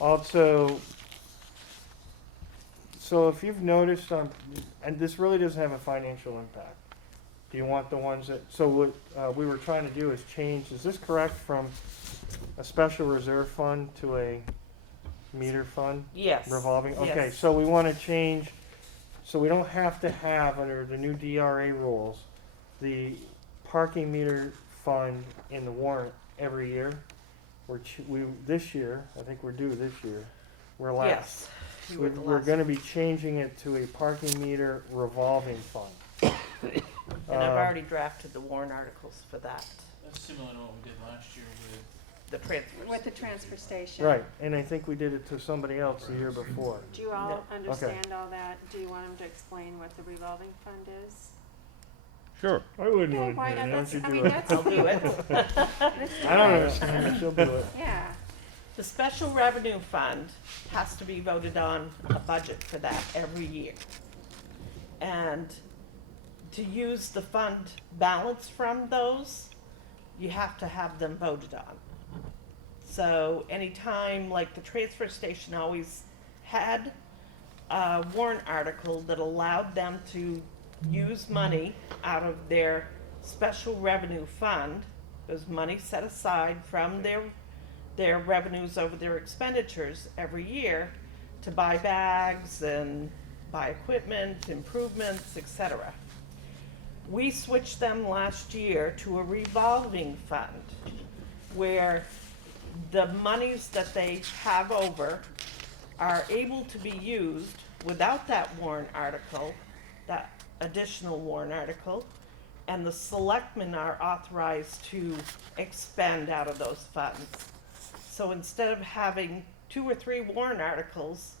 Also, so if you've noticed, and this really doesn't have a financial impact. Do you want the ones that, so what we were trying to do is change, is this correct, from a special reserve fund to a meter fund? Yes. Revolving, okay, Yes. so we want to change So we don't have to have, under the new DRA rules, the parking meter fund in the warrant every year. This year, I think we're due this year, we're last. Yes. you were the We're last gonna be changing it to a parking meter revolving fund. And I've already drafted the warrant articles for that, That's similar to what we did last year with the transfers. With the transfer station. Right, and I think we did it to somebody else the year before. Do you all No. understand all that? Do you want him to explain what the revolving fund is? Sure. I wouldn't Yeah, want why to do not? it, That's, don't I you mean, do it? that's. I'll do it. Let's do I don't it. understand it, she'll do it. Yeah, The special revenue fund has to be voted on a budget for that every year. And to use the fund balance from those, you have to have them voted on. So anytime, like the transfer station always had a warrant article that allowed them to use money out of their special revenue fund, there's money set aside from their revenues over their expenditures every year to buy bags and buy equipment, improvements, etc. We switched them last year to a revolving fund where the monies that they have over are able to be used without that warrant article, that additional warrant article, and the selectmen are authorized to expend out of those funds. So instead of having 2 or 3 warrant articles,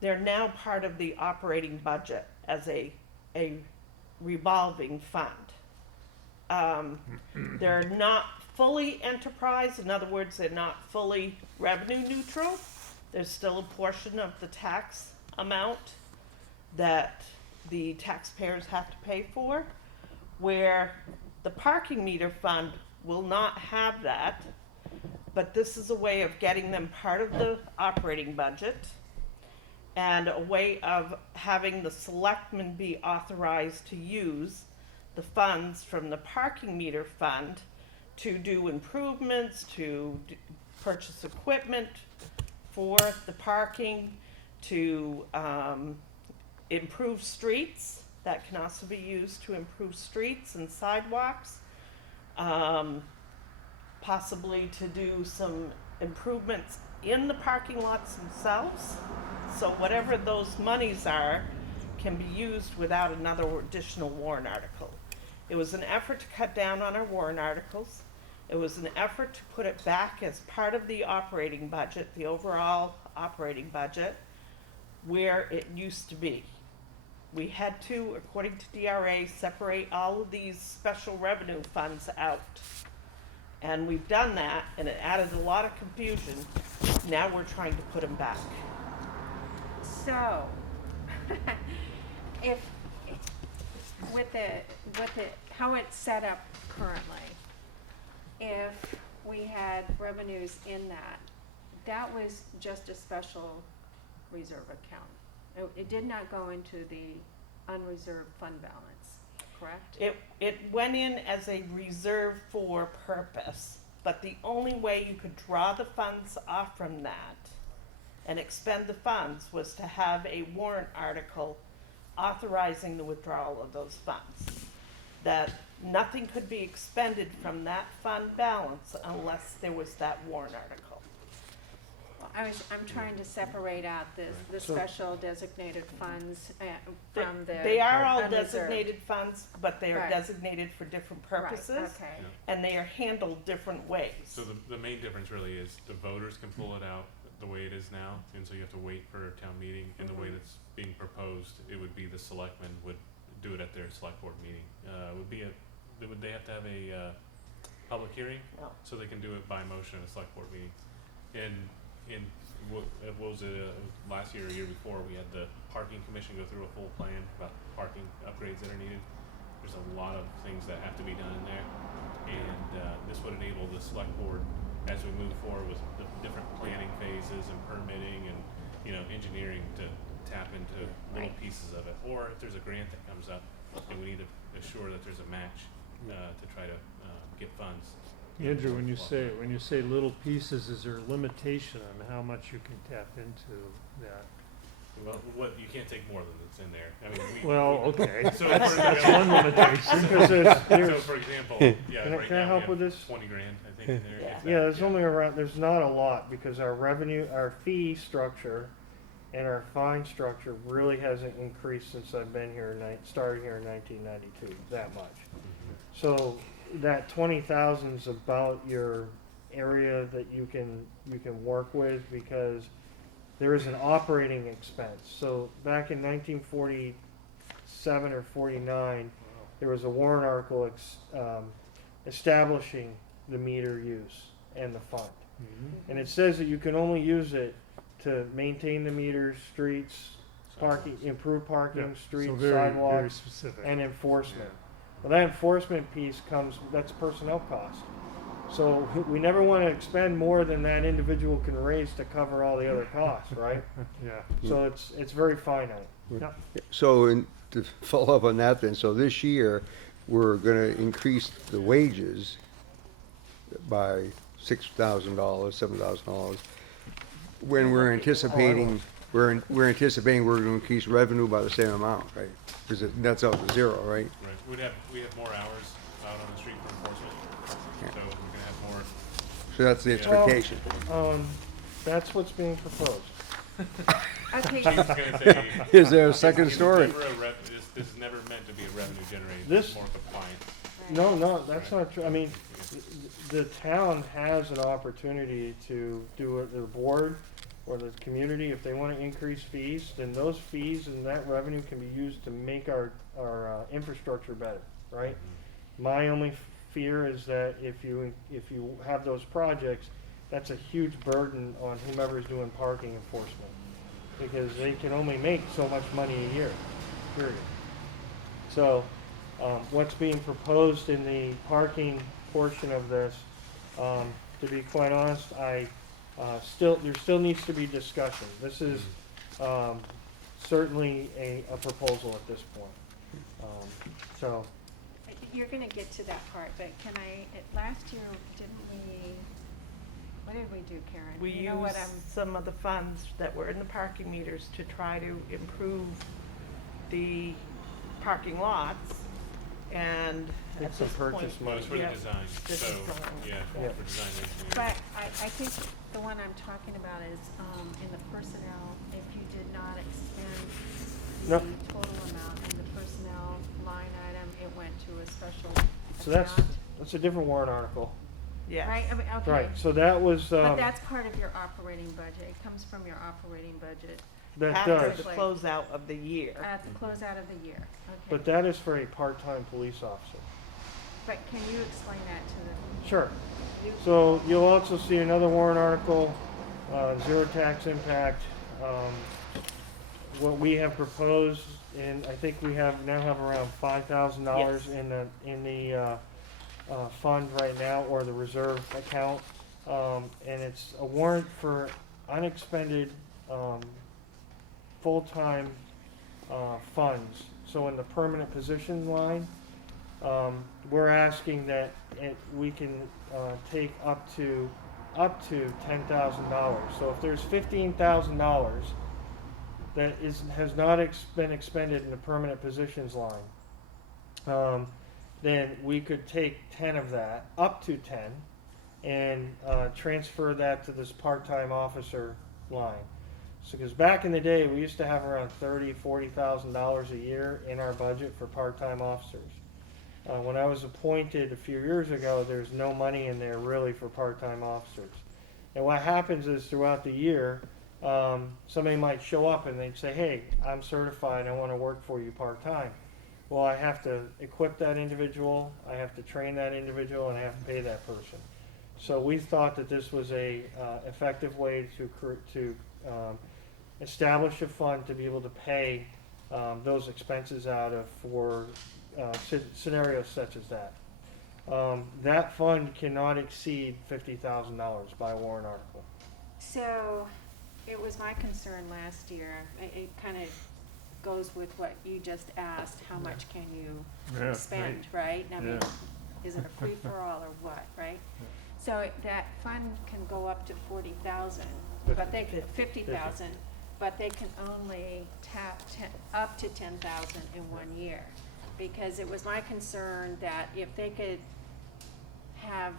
they're now part of the operating budget as a revolving fund. They're not fully enterprise, in other words, they're not fully revenue neutral. There's still a portion of the tax amount that the taxpayers have to pay for, where the parking meter fund will not have that, but this is a way of getting them part of the operating budget and a way of having the selectmen be authorized to use the funds from the parking meter fund to do improvements, to purchase equipment for the parking, to improve streets. That can also be used to improve streets and sidewalks. Possibly to do some improvements in the parking lots themselves. So whatever those monies are can be used without another additional warrant article. It was an effort to cut down on our warrant articles. It was an effort to put it back as part of the operating budget, the overall operating budget, where it used to be. We had to, according to DRA, separate all of these special revenue funds out. And we've done that, and it added a lot of confusion. Now we're trying to put them back. so, if, with the, how it's set up currently, if we had revenues in that, that was just a special reserve account. It did not go into the unreserved fund balance, correct? It went in as a reserve for purpose, but the only way you could draw the funds off from that and expend the funds was to have a warrant article authorizing the withdrawal of those funds. That nothing could be expended from that fund balance unless there was that warrant article. Well, I'm trying to separate out the special designated funds from the. They are all unreserved. designated funds, but they are Right. designated for different Right, purposes. okay. And they are handled different ways. So the main difference really is the voters can pull it out the way it is now, and so you have to wait for a town meeting, and the way that's being proposed, it would be the selectmen would do it at their select board meeting. Would they have to have a public hearing? No. So they can do it by motion at a select board meeting. And what was it, last year or year before, we had the parking commission go through a full plan about parking upgrades that are needed. There's a lot of things that have to be done in there, and this would enable the select board, as we move forward with the different planning phases and permitting and, engineering, to tap into little pieces of it. Or if there's a grant that comes up, then we need to assure that there's a match to try to get funds. Andrew, when you say little pieces, is there a limitation on how much you can tap into that? Well, what, you can't take more than that's in there. I mean, we. Well, okay. So That's for that's example- one limitation, because So there's, for example, yeah, Can I- right can I now help we with have this? 20 grand, I think, in there. if that, yeah, there's only around, there's not a lot, because our revenue, our fee structure and our fine structure really hasn't increased since I've been here, started here in 1992, that much. So that 20,000 is about your area that you can work with, because there is an operating expense. So back in 1947 or 49, there was a warrant article establishing the meter use and the fund. And it says that you can only use it to maintain the meters, streets, parking, improve yeah, parking, so streets, very, very sidewalks, specific. and enforcement. Well, that enforcement piece that's personnel cost. So we never want to expend more than that individual can raise to cover all the other costs, right? yeah. So it's very finite. So, to follow up on that then, so this year, we're gonna increase the wages by $6,000, $7,000, when we're anticipating, we're anticipating we're gonna increase revenue by the same amount, right? Because it nets out to zero, right? Right, we have more hours out on the street for enforcement, Yeah. so we're gonna have more. So that's the Yeah. expectation. That's what's being proposed. Okay, I was gonna say. Is there a second it's story? never this is never meant to be a revenue generator, This- it's more compliance. No, that's not true. I mean, the town has an opportunity to do it, the board or the community, if they want to increase fees, then those fees and that revenue can be used to make our infrastructure better, right? My only fear is that if you have those projects, that's a huge burden on whomever's doing parking enforcement, because they can only make so much money a year, period. So, what's being proposed in the parking portion of this, to be quite honest, there still needs to be discussion. This is, certainly a proposal at this point. So, you're gonna get to that part, but last year, what did we do, Karen? We You know what used some of the funds that were in the parking meters to try to improve the parking lots, and Get at some this point. purchase Well, it's for the Yeah. design, This so, is, yeah, Yeah. for design engineering. But I think the one I'm talking about is, in the personnel, if you did not expend No. the total amount in the personnel line item, it went to a special so that's account. a different warrant article. Yes. Right, I mean, okay. Right, so that was, But that's part of your operating budget, it comes from your operating budget that After does, the closeout of the year. at the closeout of the year, okay. but that is for a part-time police officer. But can you explain that to the? Sure. So you'll also see another warrant article, zero tax impact. What we have proposed, and I think we now have around $5,000 Yes. in the fund right now, or the reserve account. And it's a warrant for unexpended, full-time, funds. So in the permanent position line, we're asking that we can take up to $10,000. So if there's $15,000 that has not been expended in the permanent positions line, then we could take 10 of that, up to 10, and transfer that to this part-time officer line. So, because back in the day, we used to have around $40,000 a year in our budget for part-time officers. When I was appointed a few years ago, there's no money in there really for part-time officers. And what happens is throughout the year, somebody might show up and they'd say, hey, I'm certified, I want to work for you part-time. Well, I have to equip that individual, I have to train that individual, and I have to pay that person. So we thought that this was a effective way to establish a fund to be able to pay those expenses out of for scenarios such as that. That fund cannot exceed $50,000 by warrant article. So, it was my concern last year, it kind of goes with what you just asked, how much can you Yeah, spend, right? I mean, Yeah. is it a free-for-all or what, right? So that fund can go up to 40,000, but they, 50,000, but they can only tap up to 10,000 in 1 year. Because it was my concern that if they could have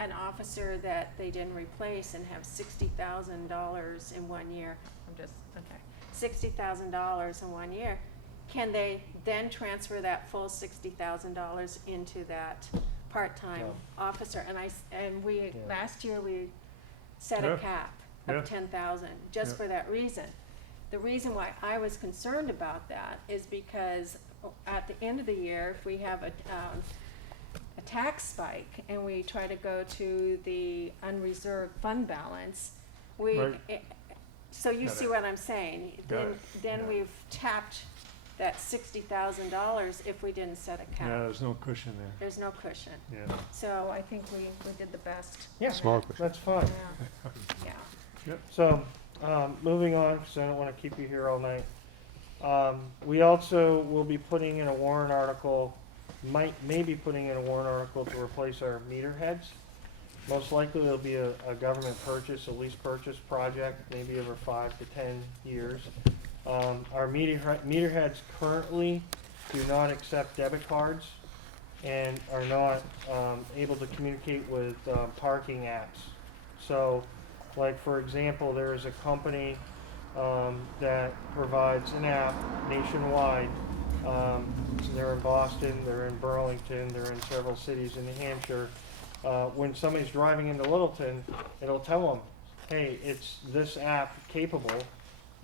an officer that they didn't replace and have $60,000 in 1 year, $60,000 in 1 year, can they then transfer that full $60,000 into that part-time officer? And we, last year, we set a cap of 10,000, just for that reason. The reason why I was concerned about that is because at the end of the year, if we have a tax spike and we try to go to the unreserved fund balance, so you see what I'm saying? Then we've tapped that $60,000 if we didn't set a cap. Yeah, there's no cushion there. There's no cushion. Yeah. So I think we did the best. Yeah, on Small that. question. That's fine. Yeah. So, moving on, because I don't want to keep you here all night. We also will be putting in a warrant article, maybe putting in a warrant article to replace our meter heads. Most likely it'll be a government purchase, a lease purchase project, maybe over 5 to 10 years. Our meter heads currently do not accept debit cards and are not able to communicate with parking apps. So, like for example, there is a company that provides an app nationwide. So they're in Boston, they're in Burlington, they're in several cities in New Hampshire. When somebody's driving into Littleton, it'll tell them, hey, it's this app capable,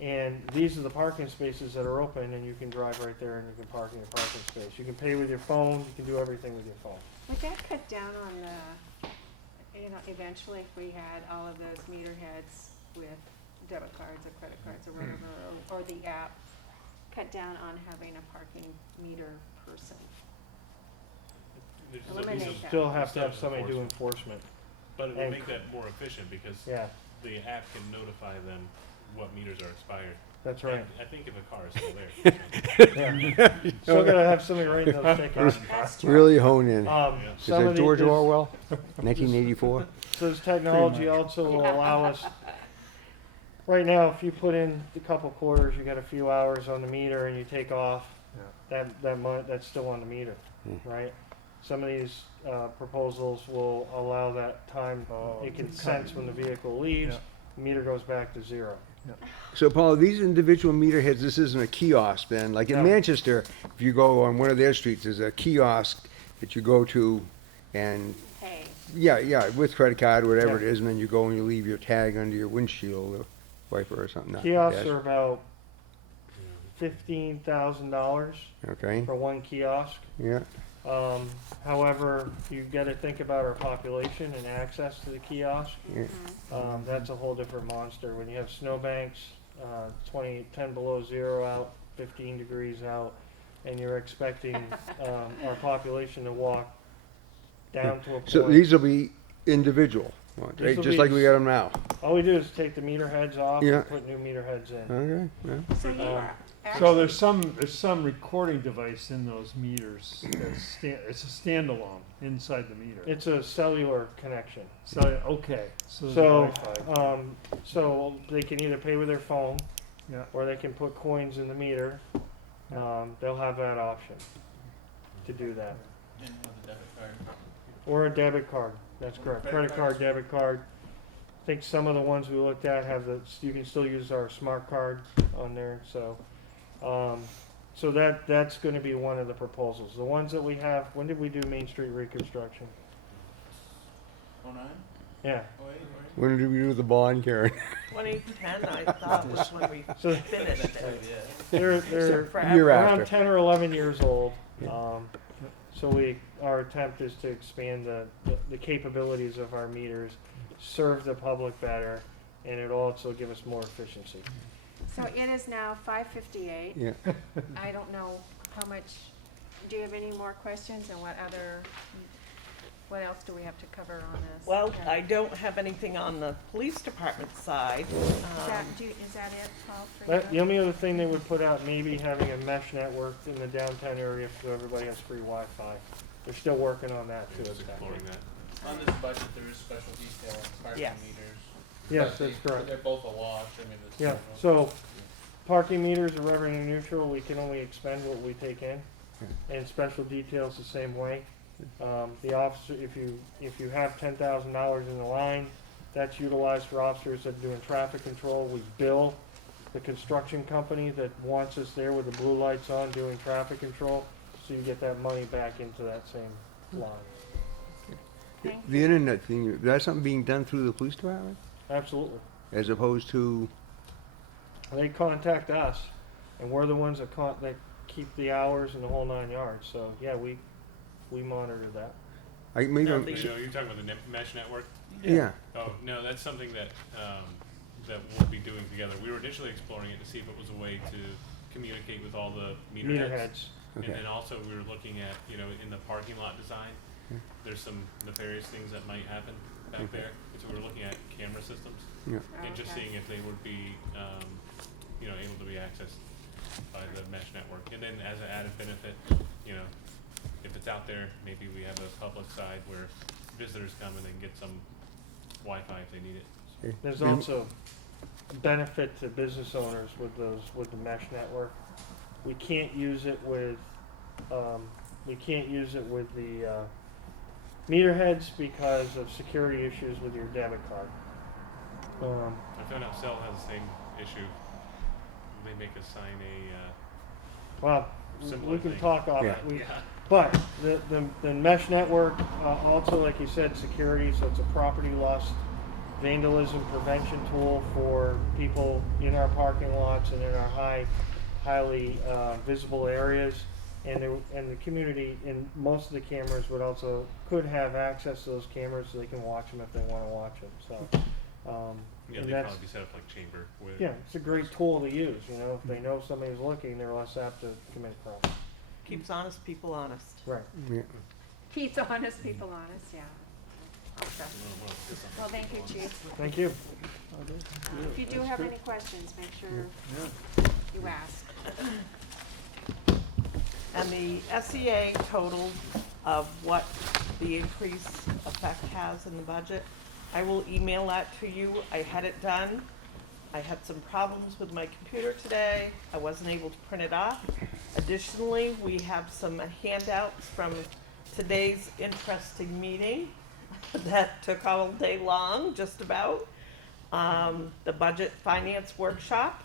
and these are the parking spaces that are open, and you can drive right there and you can park in your parking space. You can pay with your phone, you can do everything with your phone. Would that cut down on the, eventually if we had all of those meter heads with debit cards or credit cards or whatever, or the app, cut down on having a parking meter person? Eliminate that. Still have to have somebody do enforcement. But it will And make that more efficient because Yeah, the app can notify them what meters are expired. that's right. And I think if a car is still there. Yeah. Still gotta have somebody writing those tickets. That's true. Really hone in. Is Some that of George these, Orwell, 1984? so this technology also will allow us, right now, if you put in a couple quarters, you got a few hours on the meter and you take off, that's still on the meter, right? Some of these proposals will allow that time, it can sense when the vehicle leaves, meter goes back to zero. So Paul, these individual meter heads, this isn't a kiosk then? Like in No. Manchester, if you go on one of their streets, there's a kiosk that you go to and, Hey, yeah, with credit card, whatever it Yeah. is, and then you go and you leave your tag under your windshield wiper or something. Kiosks Yes. are about $15,000 Okay, for one kiosk. yeah, However, you've got to think about our population and access to the kiosk. yeah. That's a whole different monster. When you have snowbanks, 10 below zero out, 15 degrees out, and you're expecting our population to walk down to a point. So these will be individual ones, These right? will Just be like we got them now. All we do is take the meter heads off Yeah. and put new meter heads in. Okay, yeah. so you are So actually, there's some recording device in those meters. It's a standalone inside the meter. It's a cellular connection. So, okay, so there's So, Wi-Fi. so they can either pay with their phone, Yeah. or they can put coins in the meter. They'll have that option to do that. And with a debit card. Or a debit card, that's correct. Credit card, debit card. I think some of the ones we looked at have you can still use our smart card on there, so. So that's gonna be one of the proposals. The ones that we have, when did we do Main Street reconstruction? 09? Yeah, 08, right? When did we do the bond, Karen? 2010, I thought was when we so finished it. they're Year Forever. after. around 10 or 11 years old. Yeah. So our attempt is to expand the capabilities of our meters, serve the public better, and it also give us more efficiency. so it is now 5:58. Yeah. I don't know how much, do you have any more questions, and what what else do we have to cover on this? Well, Yeah. I don't have anything on the police department side. Is that it, Paul, for The you? only other thing they would put out, maybe having a mesh network in the downtown area so everybody has free Wi-Fi. They're still working on that too. Just exploring that. On this budget, there is special detail on parking Yes. meters. Yes, But that's correct. They're both a wash, I mean, there's. Yeah, so parking meters are revenue neutral, we can only expend what we take in. And special details the same way. The officer, if you have $10,000 in the line, that's utilized for officers that are doing traffic control. We bill the construction company that wants us there with the blue lights on doing traffic control, so you get that money back into that same line. The internet thing, that's something being done through the police department, Absolutely. as opposed to, They contact us, and we're the ones that keep the hours and the whole 9 yards, so, yeah, we monitor that. maybe, No, I'm- the- You're talking about the mesh network? yeah, Oh, no, that's something that, that we'll be doing together. We were initially exploring it to see if it was a way to communicate with all the meter heads. Meterheads. Okay. And then also we were looking at, in the parking lot design, there's some nefarious things that might happen back there. And so we were looking at camera systems yeah. and just Okay. seeing if they would be, able to be accessed by the mesh network. And then as an added benefit, if it's out there, maybe we have a public side where visitors come and they can get some Wi-Fi if they need it. Okay. There's Maybe- also benefit to business owners with the mesh network. We can't use it with, the meter heads because of security issues with your debit card. I found out Cell has the same issue. They make us sign Well, Similar we can thing. talk off. Yeah. But the mesh network, also, like you said, security, so it's a property loss vandalism prevention tool for people in our parking lots and in our highly visible areas. And the community, and most of the cameras could have access to those cameras so they can watch them if they want to watch them, so. yeah, And they'd that's, probably be set up like chamber with. yeah, it's a great tool to use, if they know somebody's looking, they're less apt to commit a crime. Keeps honest people honest. Right. Yeah. Keeps honest people honest, yeah. Okay. Well, thank you, Chief. Thank you. If you do have any questions, make sure you ask. And the SEA total of what the increase effect has in the budget, I will email that to you. I had it done. I had some problems with my computer today. I wasn't able to print it off. Additionally, we have some handouts from today's interesting meeting that took all day long, just about. The budget finance workshop,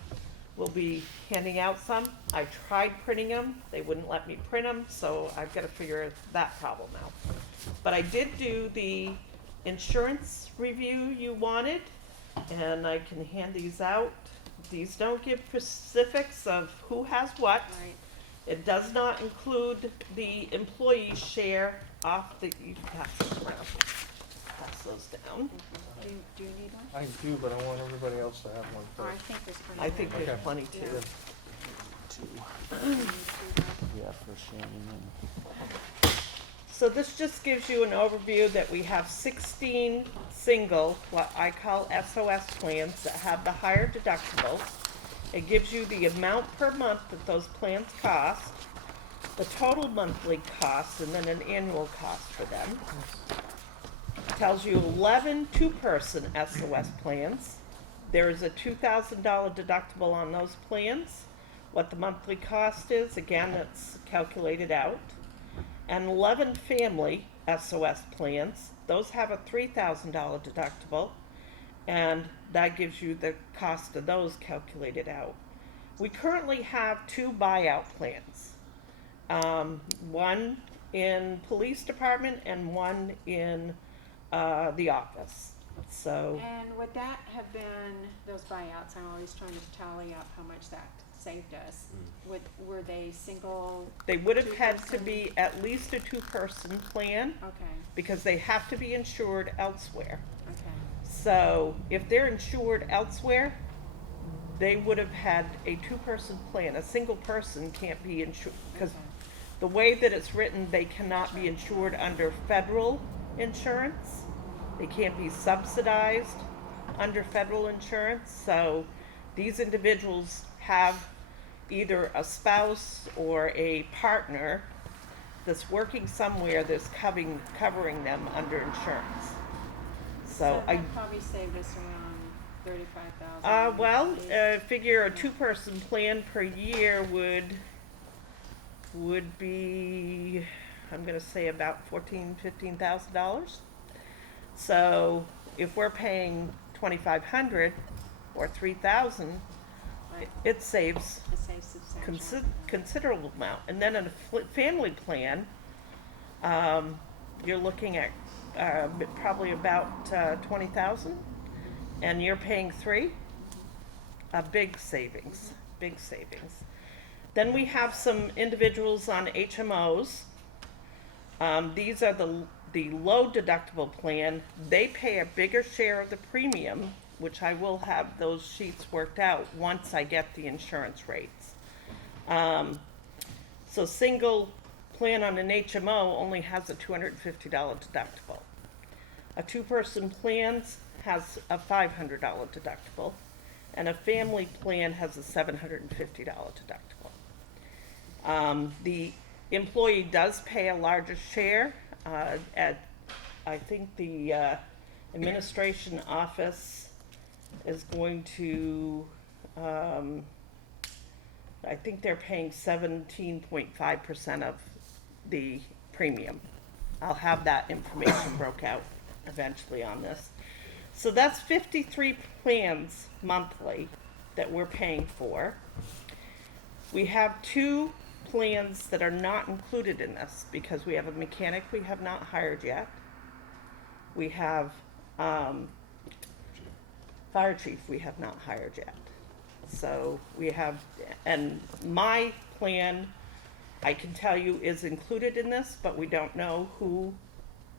will be handing out some. I tried printing them, they wouldn't let me print them, so I've got to figure that problem out. But I did do the insurance review you wanted, and I can hand these out. These don't give specifics of who has what. Right. It does not include the employee share off the, you can pass those around. Pass those down. Do you need one? I do, but I want everybody else to have one Oh, I first. think there's plenty. I think there. there's plenty too. Yeah, for Shannon. So this just gives you an overview that we have 16 single, what I call SOS plans that have the higher deductibles. It gives you the amount per month that those plans cost, the total monthly cost, and then an annual cost for them. Tells you 11 two-person SOS plans. There is a $2,000 deductible on those plans. What the monthly cost is, again, that's calculated out. And 11 family SOS plans. Those have a $3,000 deductible, and that gives you the cost of those calculated out. We currently have 2 buyout plans. One in police department and one in the office. So And would that have been, those buyouts, I'm always trying to tally up how much that saved us. Were they single? they would have had to Two-person? be at least a 2-person plan Okay, because they have to be insured elsewhere. okay. So if they're insured elsewhere, they would have had a 2-person plan. A single person can't be insured because Okay. the way that it's written, they cannot be insured under federal insurance. They can't be subsidized under federal insurance. So these individuals have either a spouse or a partner that's working somewhere that's covering them under insurance. So I, that probably saved us around 35,000? Well, figure a two-person plan per year would be, I'm gonna say about $15,000. So if we're paying 2,500 or 3,000, it saves It saves substantial. considerable amount. And then in a family plan, you're looking at probably about 20,000, and you're paying 3. A big savings, big savings. Then we have some individuals on HMOs. These are the low deductible plan. They pay a bigger share of the premium, which I will have those sheets worked out once I get the insurance rates. So single plan on an HMO only has a $250 deductible. A two-person plan has a $500 deductible, and a family plan has a $750 deductible. The employee does pay a larger share. I think the administration office is going to, I think they're paying 17.5% of the premium. I'll have that information broke out eventually on this. So that's 53 plans monthly that we're paying for. We have 2 plans that are not included in this because we have a mechanic we have not hired yet. We have fire chief we have not hired yet. So we have, and my plan, I can tell you, is included in this, but we don't know who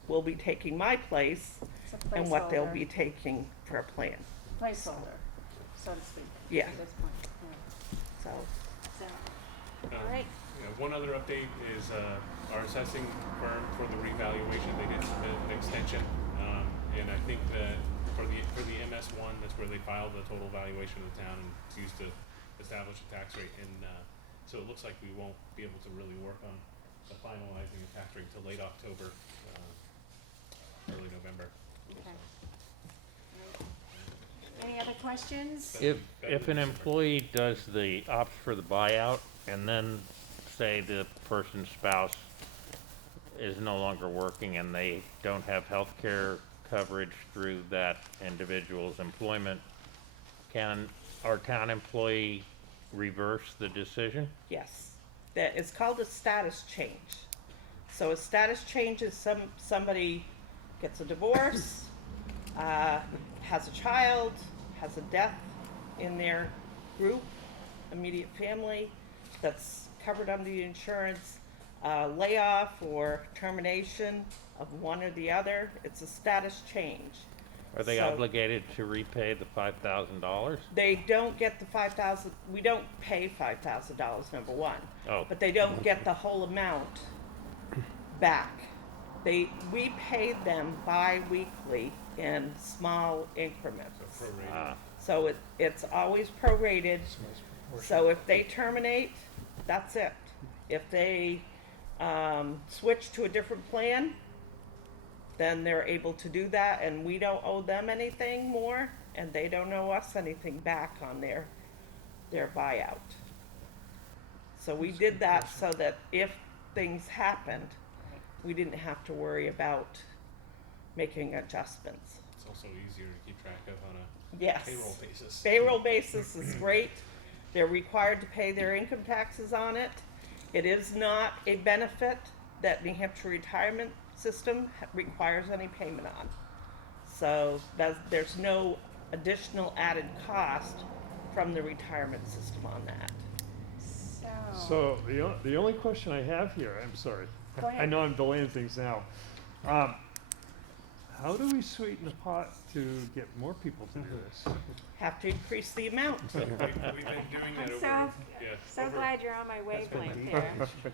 will be taking my place It's a and what they'll placeholder. be taking for a plan. Placeholder, so to speak. Yeah. At this point, yeah. So, So, all Um, right. you know, one other update is our assessing firm for the revaluation. They did submit an extension, and I think that for the MS1, that's where they filed the total valuation of the town and it's used to establish a tax rate. And so it looks like we won't be able to really work on the finalizing the tax rate till late October, early November. Okay. Any other questions? If an employee does opts for the buyout and then say the person's spouse is no longer working and they don't have health care coverage through that individual's employment, can our town employee reverse the decision? yes, that it's called a status change. So a status change is somebody gets a divorce, has a child, has a death in their group, immediate family, that's covered under the insurance, layoff or termination of one or the other. It's a status change. Are they So- obligated to repay the $5,000? They don't get the 5,000, we don't pay $5,000, number one. Oh. But they don't get the whole amount back. We pay them bi-weekly in small increments. So prorated. Ah, So it's always prorated. So if they terminate, that's it. If they switch to a different plan, then they're able to do that, and we don't owe them anything more, and they don't owe us anything back on their buyout. So we did that so that if things happened, we didn't have to worry about making adjustments. It's also easier to keep track of on a Yes. payroll basis. Payroll basis is great. They're required to pay their income taxes on it. It is not a benefit that New Hampshire retirement system requires any payment on. So there's no additional added cost from the retirement system on that. So the only question I have here, I'm sorry, Go ahead. I know I'm delaying things now. How do we sweeten the pot to get more people to do this? Have to increase the amount. We've been doing that I'm over, yeah. so over- glad you're on my wavelength here.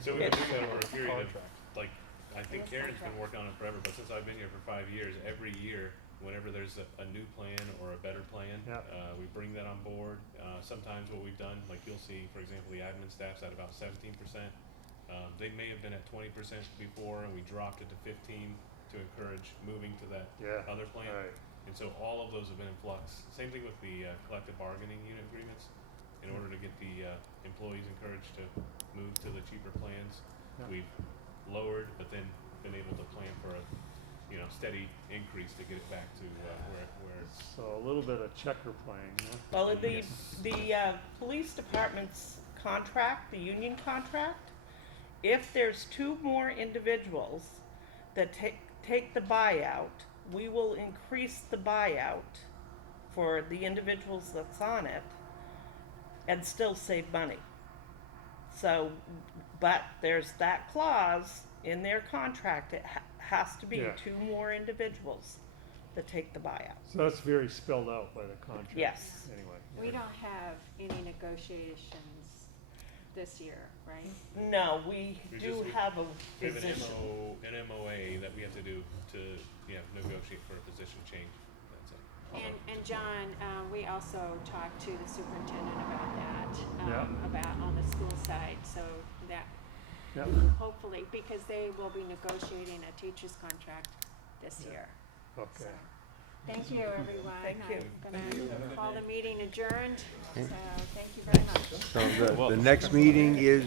So we've been doing that over a period of, like, I think Karen's been working on it forever, but since I've been here for 5 years, every year, whenever there's a new plan or a better plan, Yeah. we bring that on board. Sometimes what we've done, like you'll see, for example, the admin staff's at about 17%. They may have been at 20% before, and we dropped it to 15 to encourage moving to that Yeah, other plan. right. And so all of those have been in flux. Same thing with the collective bargaining unit agreements. In order to get the employees encouraged to move to the cheaper plans, Yeah. we've lowered, but then been able to plan for a steady increase to get it back to where it's. So a little bit of checker playing, you know? Well, the, Yes. the police department's contract, the union contract, if there's two more individuals that take the buyout, we will increase the buyout for the individuals that's on it and still save money. So, but there's that clause in their contract, it has to be Yeah. two more individuals that take the buyout. So that's very spelled out by the contract. Yes. Anyway. We don't have any negotiations this year, right? No, we We do just- have a We have position. an MOA that we have to do to negotiate for a position change. That's it. And John, we also talked to the superintendent about that, Yeah. about on the school side, so that Yep. hopefully, because they will be negotiating a teacher's contract this year. Okay. So, thank you, everyone. Thank you. I'm gonna call the meeting adjourned, so thank you very much. So the next meeting is,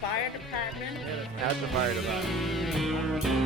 Fire department. at the fire department.